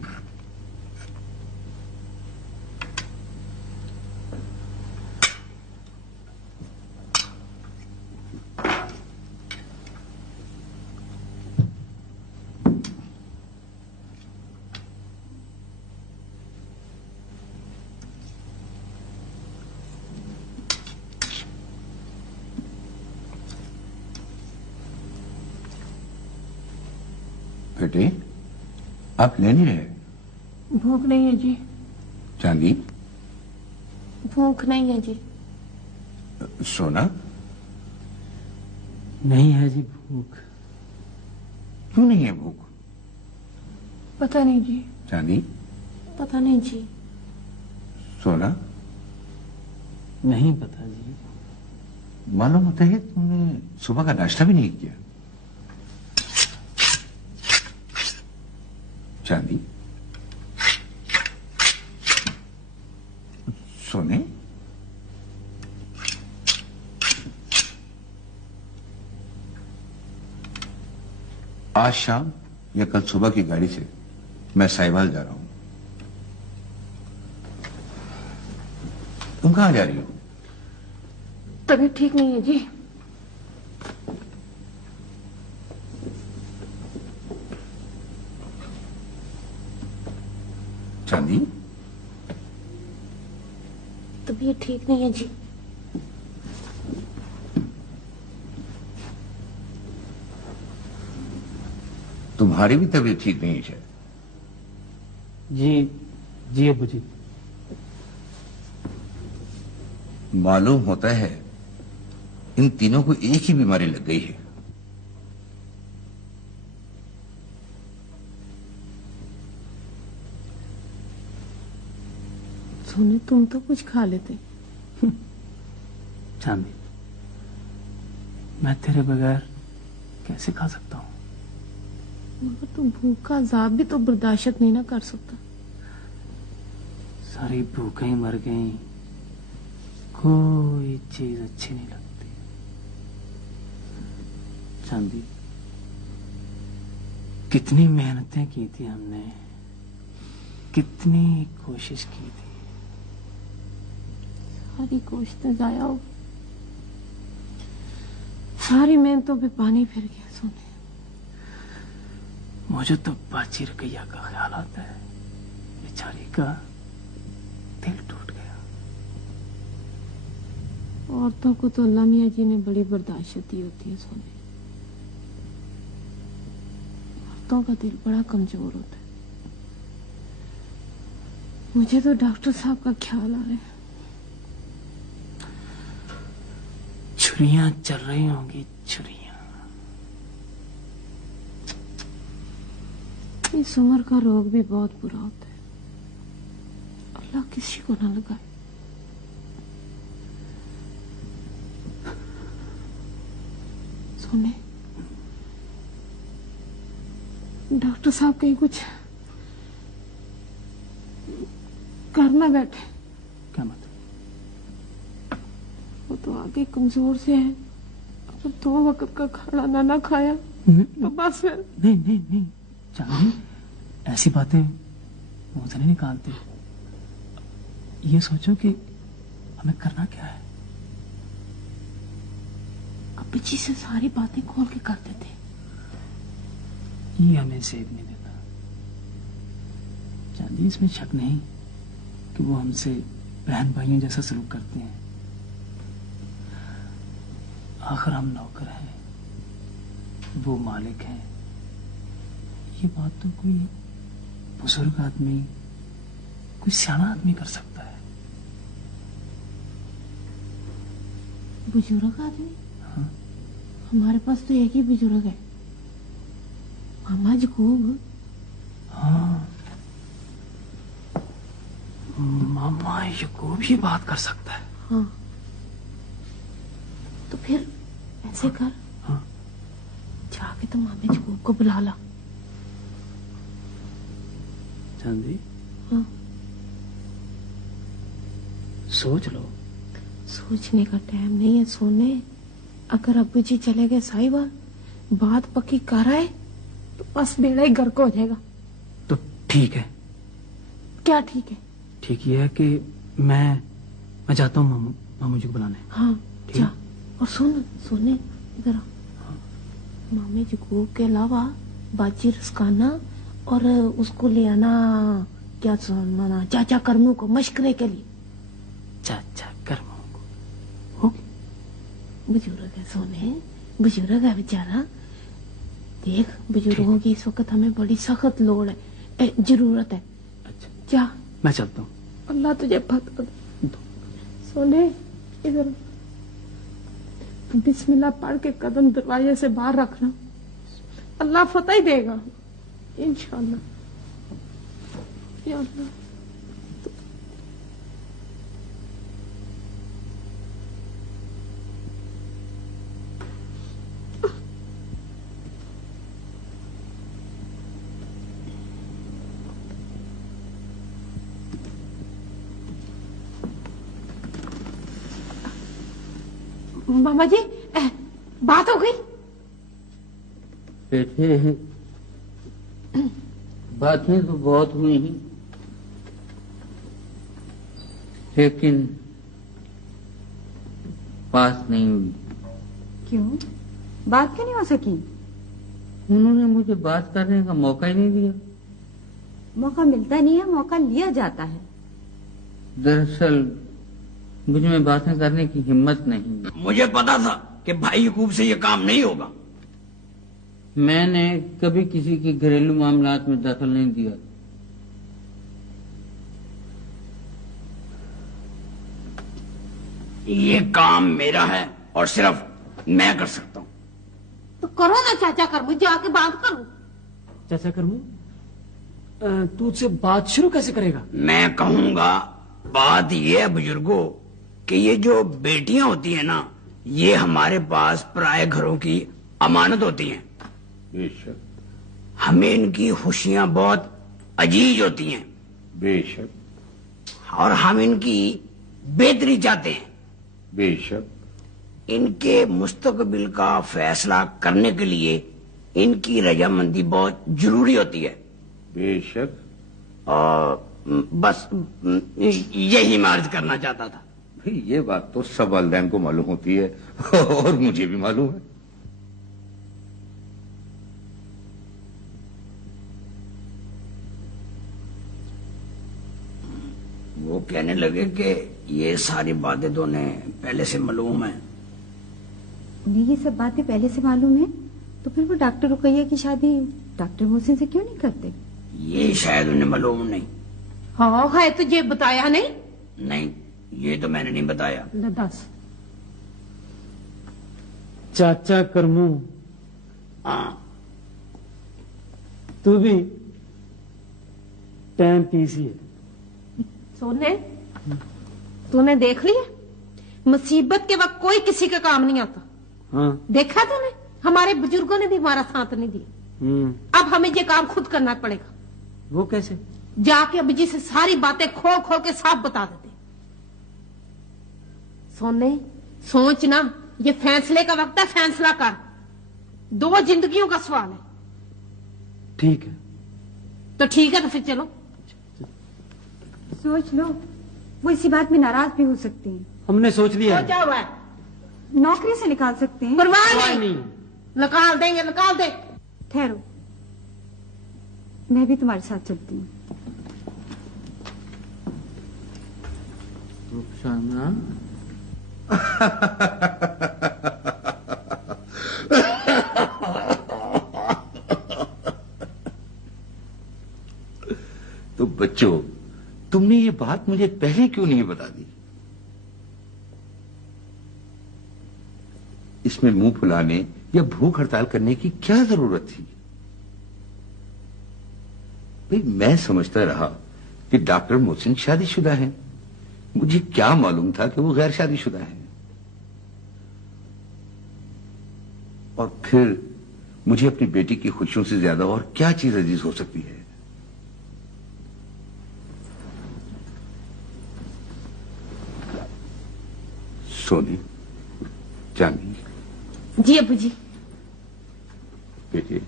बेटे आप ले नहीं रहे? भूख नहीं है जी। चांदी? भूख नहीं है जी। सोना? नहीं है जी भूख। क्यों नहीं है भूख? पता नहीं जी। चांदी? पता नहीं जी। सोना? नहीं पता जी। मालूम होता है तुमने सुबह का नाश्ता भी नहीं किया। चांदी? सोने? आज शाम या कल सुबह की गाड़ी से मैं साहिवाल जा रहा हूं। तुम कहां जा रही हो? तबीयत ठीक नहीं है जी। चांदी? तबीयत ठीक नहीं है जी। तुम्हारी भी तबीयत ठीक नहीं है? जी अब्बू जी। मालूम होता है इन तीनों को एक ही बीमारी लग गई है। सोने तुम तो कुछ खा लेते। चांदी, मैं तेरे बगैर कैसे खा सकता हूँ? मगर तुम भूख का अजाब भी तो बर्दाश्त नहीं ना कर सकता। सारी भूखें ही मर गई, कोई चीज अच्छी नहीं लगती। चांदी, कितनी मेहनतें की थी हमने, कितनी कोशिश की थी। सारी कोशिशें जाया हो, सारी मेहनतों पे पानी फिर गया। सोने, मुझे तो बाची रकैया का ख्याल आता है। बेचारी का दिल टूट गया। औरतों को तो अल्लाह मियां जी ने बड़ी बर्दाश्त दी होती है। सोने, औरतों का दिल बड़ा कमजोर होता है। मुझे तो डॉक्टर साहब का ख्याल आ रहा है। छुरियां चल रही होंगी, छुरियां। इस उम्र का रोग भी बहुत बुरा होता है, अल्लाह किसी को ना लगाए। सोने, डॉक्टर साहब कहीं कुछ करना बैठे। क्या मतलब? वो तो आगे कमजोर से है, अगर 2 वक्त का खाना ना खाया तो बस फिर। नहीं चांदी, ऐसी बातें मुंह से नहीं निकालते। ये सोचो कि हमें करना क्या है। अब जी से सारी बातें खोल के कर देते। ये हमें सेब नहीं देता। चांदी, इसमें शक नहीं कि वो हमसे बहन भाइयों जैसा सलूक करते हैं। आखिर हम नौकर हैं, वो मालिक हैं। ये बात तो कोई बुजुर्ग आदमी, कोई सियाना आदमी कर सकता है। बुजुर्ग आदमी? हाँ? हमारे पास तो एक ही बुजुर्ग है, मामा जकूब। हाँ, मामा यकूब ये बात कर सकता है। हाँ, तो फिर ऐसे कर। हाँ? जाके तो मामे जकूब को बुला ला। चांदी, हाँ? सोच लो। सोचने का टाइम नहीं है सोने। अगर अब्बू जी चले गए साहिवाल, बात पक्की कर आए तो बस बेड़ा ही गर्क हो जाएगा। तो ठीक है। क्या ठीक है? ठीक ये है कि मैं जाता हूँ मामू जी को बुलाने। हाँ ठीक? जा। और सोने इधर आ। मामे जकूब के अलावा बाजी रस्काना और उसको ले आना, क्या सुनाना, चाचा करमू को मशकरे के लिए। चाचा करमू को? बुजुर्ग है सोने, बुजुर्ग है बेचारा। देख, बुजुर्गों की इस वक्त हमें बड़ी सख्त लोड़ है, जरूरत है। अच्छा, जा। मैं चलता हूँ। अल्लाह तुझे फतह दे। सोने इधर बिस्मिल्लाह पढ़ के कदम दरवाजे से बाहर रखना, अल्लाह फतह ही देगा इंशाअल्लाह। या अल्लाह। मामा जी बात हो गई? बेटे बातें तो बहुत हुई हैं, लेकिन बात नहीं हुई। क्यों? बात क्यों नहीं हो सकी? उन्होंने मुझे बात करने का मौका ही नहीं दिया। मौका मिलता नहीं है, मौका लिया जाता है। दरअसल मुझ में बातें करने की हिम्मत नहीं। मुझे पता था कि भाई यकूब से ये काम नहीं होगा। मैंने कभी किसी के घरेलू मामलात में दखल नहीं दिया। ये काम मेरा है और सिर्फ मैं कर सकता हूँ। तो करो ना चाचा करमू, जाके बात करो। चाचा करमू, तू उससे बात शुरू कैसे करेगा? मैं कहूंगा बात ये है बुजुर्गों कि ये जो बेटियां होती है ना, ये हमारे पास पराये घरों की अमानत होती हैं। बेशक। हमें इनकी खुशियां बहुत अजीज होती हैं। बेशक। और हम इनकी बेहतरी चाहते हैं। बेशक। इनके मुस्तकबिल का फैसला करने के लिए इनकी रजामंदी बहुत जरूरी होती है। बेशक। और बस यही मैं अर्ज करना चाहता था। भाई ये बात तो सब वालिदैन को मालूम होती है और मुझे भी मालूम है। वो कहने लगे कि ये सारी बातें तो उन्हें पहले से मालूम है। उन्हें ये सब बातें पहले से मालूम है तो फिर वो डॉक्टर रुकैया की शादी डॉक्टर मोहसिन से क्यों नहीं करते? ये शायद उन्हें मालूम नहीं। हाँ है तुझे बताया नहीं? नहीं, ये तो मैंने नहीं बताया। दस चाचा करमू, हाँ तू भी टाइम पीस ही है। सोने तूने देख लिया, मुसीबत के वक्त कोई किसी का काम नहीं आता। हाँ। देखा तूने, हमारे बुजुर्गों ने भी हमारा साथ नहीं दिया। अब हमें ये काम खुद करना पड़ेगा। वो कैसे? जाके अभी जी से सारी बातें खोल खोल के साफ बता देते। सोने सोच ना, ये फैसले का वक्त है, फैसला कर। 2 जिंदगियों का सवाल है। ठीक है तो ठीक है, तो फिर चलो सोच लो, वो इसी बात में नाराज भी हो सकती हैं। हमने सोच लिया है। क्या हुआ है? नौकरी से निकाल सकते हैं। परवाह नहीं, निकाल देंगे, निकाल दे। ठहरो, मैं भी तुम्हारे साथ चलती हूँ। रुखसाना, तो बच्चों, तुमने ये बात मुझे पहले क्यों नहीं बता दी? इसमें मुंह फुलाने या भूख हड़ताल करने की क्या जरूरत थी? भाई मैं समझता रहा कि डॉक्टर मोहसिन शादीशुदा हैं। मुझे क्या मालूम था कि वो गैर शादीशुदा हैं। और फिर मुझे अपनी बेटी की खुशियों से ज्यादा और क्या चीज अजीज हो सकती है? सोनी, चांदी। जी अबू जी। बेटे,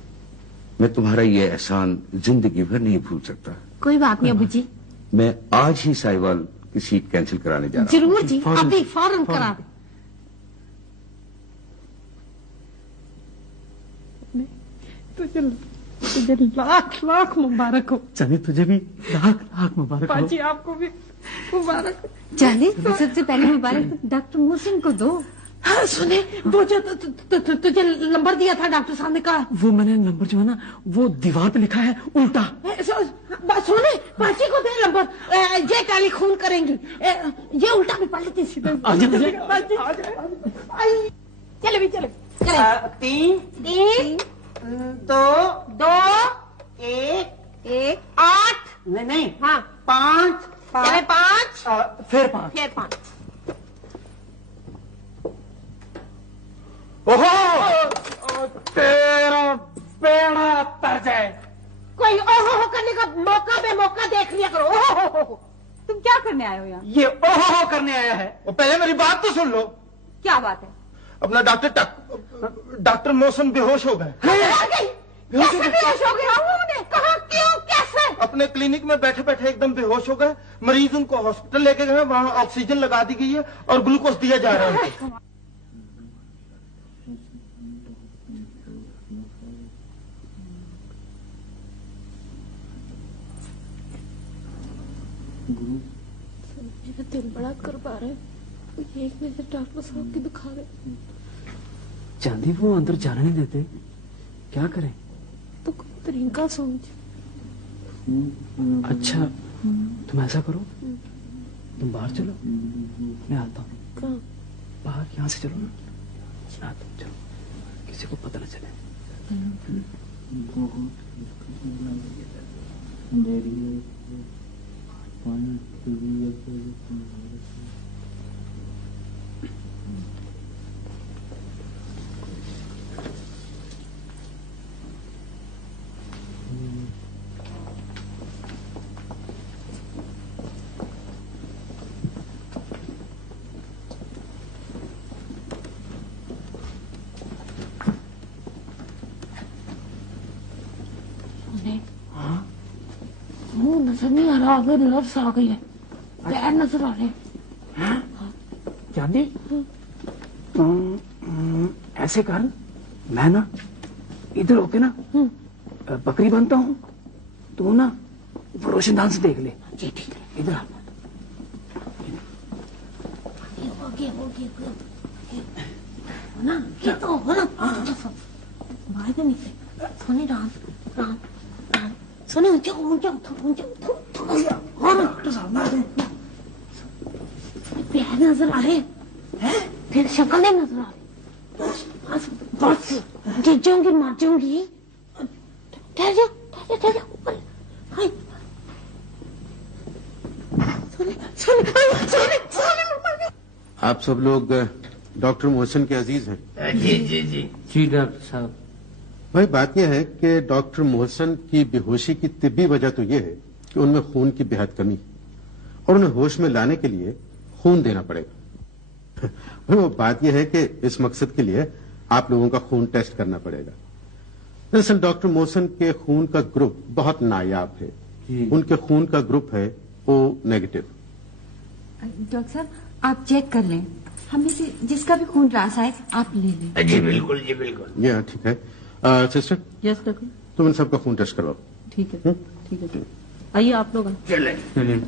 मैं तुम्हारा ये एहसान जिंदगी भर नहीं भूल सकता। कोई बात नहीं अबू जी। मैं आज ही साहिवाल की सीट कैंसिल कराने जा रहा हूं। जरूर जी, अभी फौरन करा दे। तुझे लाख लाख मुबारक हो। चलिए तुझे भी लाख लाख मुबारक हो। पाजी आपको भी मुबारक हो। चलिए सबसे पहले मुबारक डॉक्टर मोहसिन को दो। हाँ सुने, वो जो तुझे नंबर दिया था डॉक्टर साहब ने कहा, वो मैंने नंबर जो है ना वो दीवार पे लिखा है उल्टा। सुने, पाची को दे नंबर, ये टेलीफोन करेंगी, ये उल्टा भी पढ़ लेती सीधे। चले भी चले। 3 2 1 8 नहीं हाँ 5 चले 5 फिर 5 फिर 5। ओहो तेरा पेड़ा तर जाए। कोई ओहो करने का मौका बेमौका देख लिया करो। ओहो तुम क्या करने आए हो यहाँ? ये ओहो करने आया है। वो पहले मेरी बात तो सुन लो। क्या बात है? अपना डॉक्टर मौसम बेहोश हो गए। कैसे बेहोश हो गया? उन्होंने कहा क्यों कैसे? अपने क्लिनिक में बैठे बैठे एकदम बेहोश हो गए। मरीज उनको हॉस्पिटल लेके गए, वहां ऑक्सीजन लगा दी गई है और ग्लूकोज दिया जा रहा है। मेरा दिल बड़ा करवा रहा है। ये एक नजर डॉक्टर साहब की दिखा रहे। चांदी वो अंदर जाने नहीं देते, क्या करें? तो कोई तरीका समझ। अच्छा तुम ऐसा करो, तुम बाहर चलो, मैं आता हूँ। कहाँ? बाहर यहाँ से चलो ना, तुम चलो, किसी को पता न चले। मुंह नजर नहीं आ रहा, अगर लफ्ज आ गई है। पैर नजर आ रहे। चांदी ऐसे कर, मैं ना इधर होके ना बकरी बनता हूँ, तू ना वो रोशनदान से देख ले। जी ठीक है। इधर आ। ना ये तो हो ना। बाहर तो नहीं सोने राम राम राम सोने ऊंचा ऊंचा पैर नजर आ रहे हैं, फिर शक्ल नहीं नजर आ रही। बस गिर जाऊंगी, मर जाऊंगी। ठहर जा ऊपर। हाय सोने आप सब लोग डॉक्टर मोहसिन के अजीज हैं। जी जी जी जी डॉक्टर साहब। भाई बात यह है कि डॉक्टर मोहसिन की बेहोशी की तिब्बी वजह तो यह है कि उनमें खून की बेहद कमी है और उन्हें होश में लाने के लिए खून देना पड़ेगा। भाई वो बात यह है कि इस मकसद के लिए आप लोगों का खून टेस्ट करना पड़ेगा। दरअसल डॉक्टर मोहसिन के खून का ग्रुप बहुत नायाब है। उनके खून का ग्रुप है O नेगेटिव। डॉक्टर साहब आप चेक कर लें, हमें से जिसका भी खून रास आए आप ले लें। जी बिल्कुल जी बिल्कुल। ये ठीक है। सिस्टर यस डॉक्टर तुम इन सबका खून टेस्ट करवाओ। ठीक है ठीक है। आइए आप लोग। चले चलिए।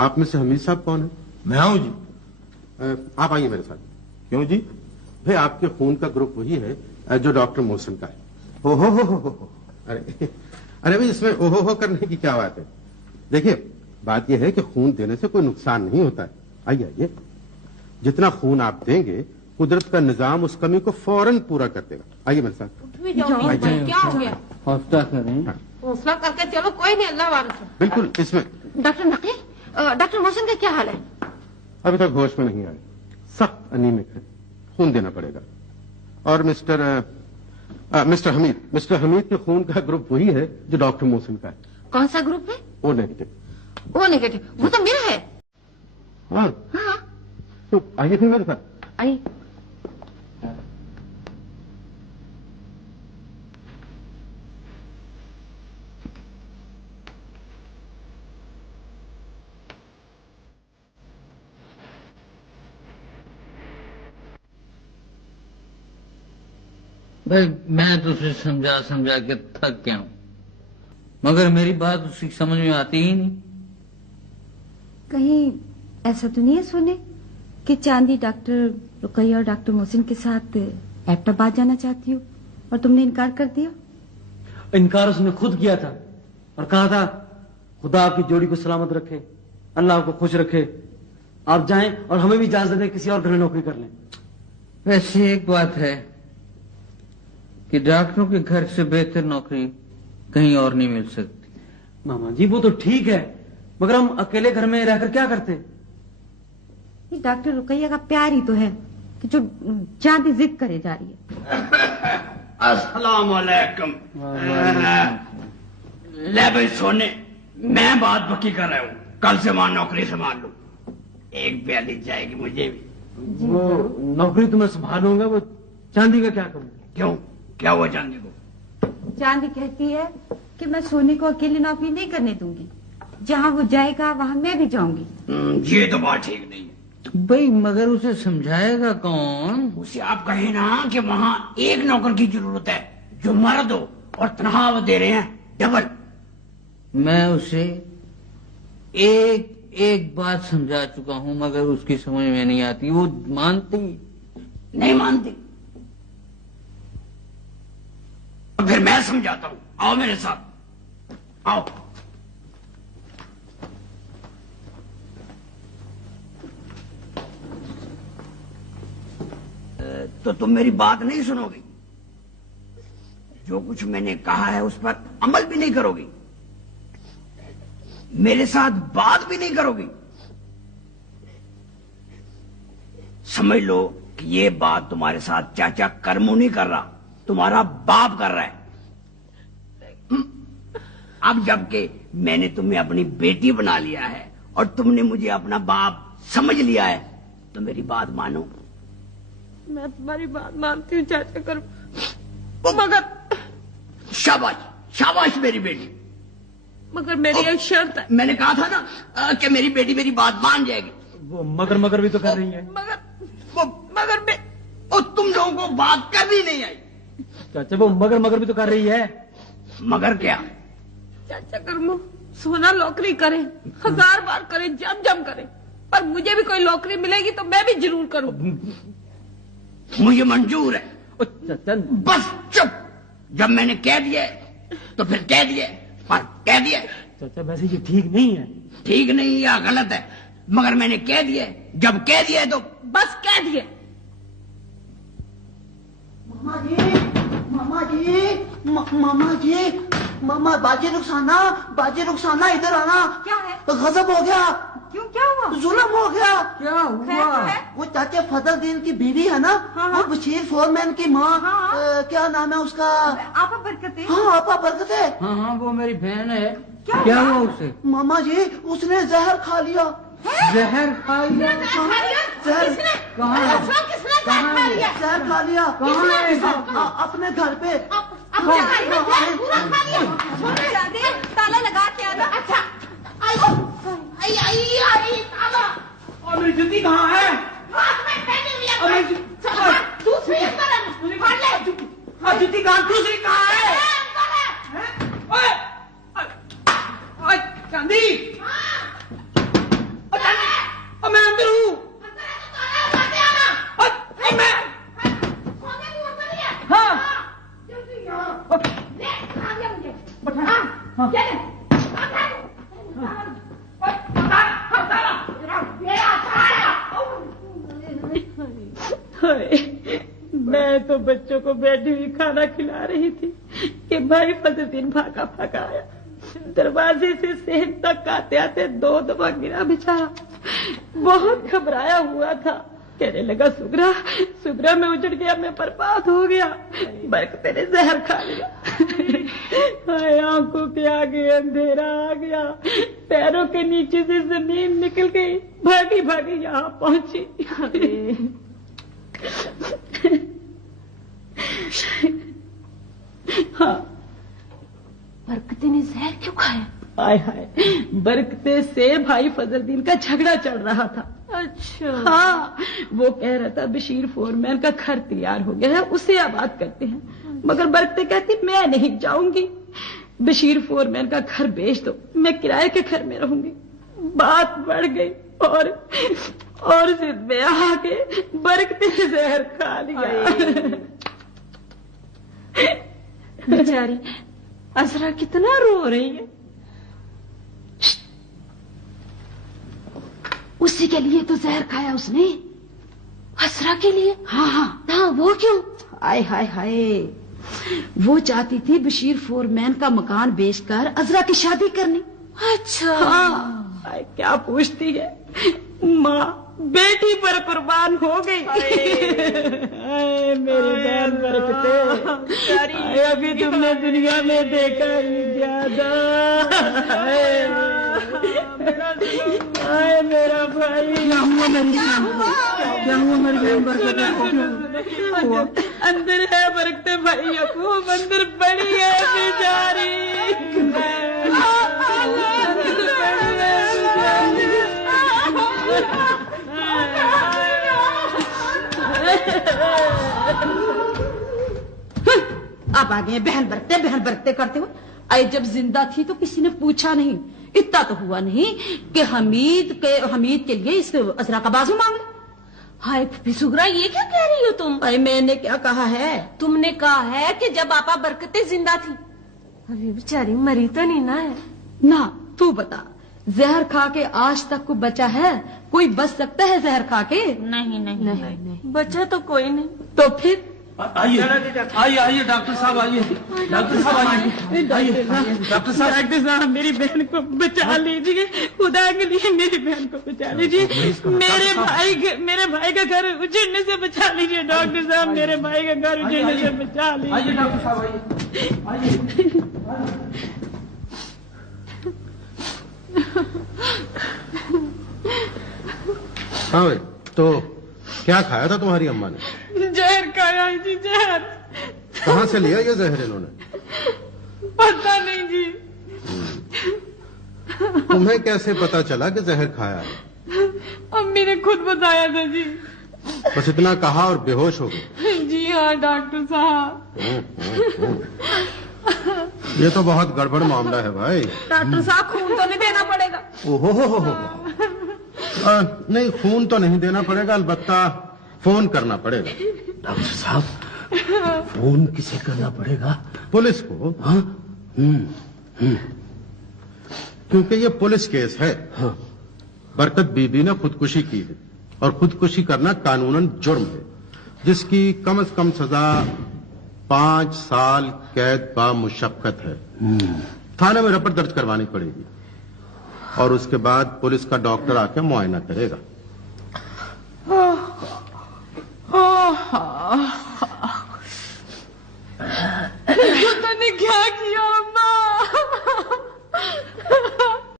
आप में से हमीद साहब कौन है? मैं हूं जी। आप आइए मेरे साथ। क्यों जी? भाई आपके खून का ग्रुप वही है जो डॉक्टर मोहसिन का है। हो। अरे भाई इसमें ओहो करने की क्या बात है? देखिए बात यह है कि खून देने से कोई नुकसान नहीं होता है। आइए जितना खून आप देंगे कुदरत का निजाम उस कमी को फौरन पूरा कर देगा। आइए मेरे साथ। क्या हो गया? हौसला करें। हौसला करके चलो, कोई नहीं, अल्लाह वाला। बिल्कुल इसमें डॉक्टर नकील, डॉक्टर मोहसिन का क्या हाल है? अभी तक होश में नहीं आए, सख्त अनीमिक है, खून देना पड़ेगा। और मिस्टर हमीद के खून का ग्रुप वही है जो डॉक्टर मोहसिन का है। कौन सा ग्रुप है? O negative. ओ नेगेटिव, वो तो मेरा है। हाँ तो आइए फिर मेरे साथ। आइए। भाई मैं तो उसे समझा के थक गया हूं, मगर मेरी बात उसकी समझ में आती ही नहीं। कहीं ऐसा तो नहीं है सुने कि चांदी डॉक्टर रुकैया और डॉक्टर मोहसिन के साथ एबटाबाद जाना चाहती हो और तुमने इनकार कर दिया? इनकार उसने खुद किया था और कहा था खुदा आपकी जोड़ी को सलामत रखे, अल्लाह को खुश रखे, आप जाएं और हमें भी इजाजत दें किसी और घर में नौकरी कर लें। वैसे एक बात है कि डॉक्टरों के घर से बेहतर नौकरी कहीं और नहीं मिल सकती। मामा जी वो तो ठीक है, मगर हम अकेले घर में रहकर क्या करते? ये डॉक्टर रुकैया का प्यार ही तो है कि जो चांदी जिद करे जा रही है। अस्सलाम वालेकुम। ले भाई सोने, मैं बात पक्की कर रहा हूँ, कल से वहां नौकरी संभाल लूं। एक प्याली जाएगी मुझे भी। वो नौकरी तो मैं संभालूंगा, वो चांदी का क्या करूँ? क्यों, क्या हुआ चांदी को? चांदी कहती है कि मैं सोने को अकेली नौकरी नहीं करने दूंगी, जहाँ वो जाएगा वहाँ मैं भी जाऊंगी। ये तो बात ठीक नहीं है भाई, मगर उसे समझाएगा कौन? उसे आप कहे ना कि वहाँ एक नौकर की जरूरत है जो मर्द हो और तनख्वाह दे रहे हैं डबल। मैं उसे एक बात समझा चुका हूँ, मगर उसकी समझ में नहीं आती, वो मानती नहीं मानती। फिर मैं समझाता हूँ, आओ मेरे साथ, आओ। तो तुम मेरी बात नहीं सुनोगी, जो कुछ मैंने कहा है उस पर अमल भी नहीं करोगी, मेरे साथ बात भी नहीं करोगी। समझ लो कि ये बात तुम्हारे साथ चाचा कर्मू नहीं कर रहा, तुम्हारा बाप कर रहा है। अब जबकि मैंने तुम्हें अपनी बेटी बना लिया है और तुमने मुझे अपना बाप समझ लिया है, तो मेरी बात मानो। मैं तुम्हारी बात मानती हूँ चाचा कर्मू, मगर शाबाश शाबाश मेरी बेटी, मगर मेरी एक शर्त है। मैंने कहा था ना कि मेरी बेटी मेरी बात मान जाएगी। वो मगर भी तो कर रही है। मगर मैं तुम लोगों को बात करनी नहीं आई। चाचा वो मगर भी तो कर रही है। मगर क्या? चाचा कर्मू सोना नौकरी करे, 1000 बार करे, जम करे, पर मुझे भी कोई नौकरी मिलेगी तो मैं भी जरूर करूँ। मुझे मंजूर है। चाचा बस चुप, जब मैंने कह दिया तो फिर कह दिया, पर कह दिया। चाचा वैसे ये ठीक नहीं है। ठीक नहीं या गलत है, मगर मैंने कह दिया, जब कह दिया तो बस कह दिया। मामा जी, मामा बाजी रुखसाना इधर आना। क्या है? गजब हो गया। क्यों, क्या हुआ? जुल्म हो गया। क्या हुआ? वो चाचे फजलुद्दीन की बीवी है ना, वो बशीर फोरमैन की माँ, क्या नाम है उसका? आपा बरकत है। हाँ आपा बरकत है। हाँ वो मेरी बहन है। क्या हुआ उसे? मामा जी उसने जहर खा लिया। जहर खा लिया? जहर कहाँ? जहर खा लिया अपने घर पे। ताला लगा के आना। अच्छा ताला। और मेरी जूती कहाँ है? हाथ में पहनी हुई है। दूसरी जूती कहाँ? दूसरी कहाँ है? चांदी, मैं अंदर हूँ। मैं तो बच्चों को बैठी हुई खाना खिला रही थी कि भाई फजलुद्दीन भागा आया। दरवाजे से सहन तक आते आते 2 दफा गिरा बेचारा, बहुत घबराया हुआ था। कहने लगा सुगरा में उजड़ गया, मैं बर्बाद हो गया, बरकत ने जहर खा लिया। आंखों के आगे अंधेरा आ गया, पैरों के नीचे से जमीन निकल गई, भागी यहाँ पहुंची। हाँ, बरकते ने जहर क्यों खाया? हाय बरकते से भाई फजलुद्दीन का झगड़ा चल रहा था। अच्छा। हाँ, वो कह रहा था बशीर फोरमैन का घर तैयार हो गया है, उसे आबाद करते हैं, मगर बरकते कहती मैं नहीं जाऊंगी, बशीर फोरमैन का घर बेच दो, मैं किराए के घर में रहूंगी। बात बढ़ गई और जिद में आके बरकते ने जहर खा लिया। बेचारी असरा कितना रो रही है। उसी के लिए तो जहर खाया उसने। असरा के लिए? हाँ हाँ हाँ, वो क्यों? हाय हाय हाय, वो चाहती थी बशीर फोरमैन का मकान बेचकर अजरा की शादी करनी। अच्छा। हाँ। क्या पूछती है, माँ बेटी पर कुर्बान हो गई। मेरी बहन बरकते, अभी तुमने दुनिया में देखा ही ज्यादा। मेरा भाई, क्या हुआ मेरी बहन, क्या हुआ मेरी बहन बरकते? अंदर है बरकते भाई, यकूब अंदर बड़ी है बेचारी। अब आ गए बहन बरकते करते हुए। आई जब जिंदा थी तो किसी ने पूछा नहीं, इतना तो हुआ नहीं कि हमीद के लिए इस अजरा का बाजू मांग ले। हाय सुगरा, ये क्या कह रही हो तुम? भाई मैंने क्या कहा है? तुमने कहा है कि जब आपा बरकते जिंदा थी। अभी बेचारी मरी तो नहीं ना है? ना, तू बता, जहर खा के आज तक को बचा है? कोई बच सकता है जहर खा के? नहीं, बचा तो कोई नहीं। तो फिर आइए आइए डॉक्टर साहब, आइए डॉक्टर साहब, आइए डॉक्टर साहब, मेरी बहन को बचा लीजिए, खुदा के लिए मेरी बहन को बचा लीजिए। मेरे भाई का घर उजड़ने से बचा लीजिए डॉक्टर साहब, मेरे भाई का घर उजड़ने से बचा लीजिए। आइए डॉक्टर साहब, आइए। हाँ भाई, तो क्या खाया था तुम्हारी अम्मा ने? जहर खाया जी, जहर। कहाँ से लिया ये जहर इन्होंने? पता नहीं जी। तुम्हें कैसे पता चला कि जहर खाया है? अम्मी ने खुद बताया था जी। बस इतना कहा और बेहोश हो गए? जी हाँ डॉक्टर साहब। ये तो बहुत गड़बड़ मामला है भाई। डॉक्टर साहब, खून तो नहीं देना पड़ेगा? ओहो हो। नहीं, खून तो नहीं देना पड़ेगा, अलबत्ता फोन करना पड़ेगा। डॉक्टर साहब, फोन किसे करना पड़ेगा? पुलिस को। हाँ? क्योंकि ये पुलिस केस है। हाँ। बरकत बीबी ने खुदकुशी की है और खुदकुशी करना कानूनन जुर्म है, जिसकी कम से कम सजा 5 साल कैद बा मुशक्कत है। थाने में रिपोर्ट दर्ज करवानी पड़ेगी और उसके बाद पुलिस का डॉक्टर आके मुआयना करेगा। पता नहीं क्या किया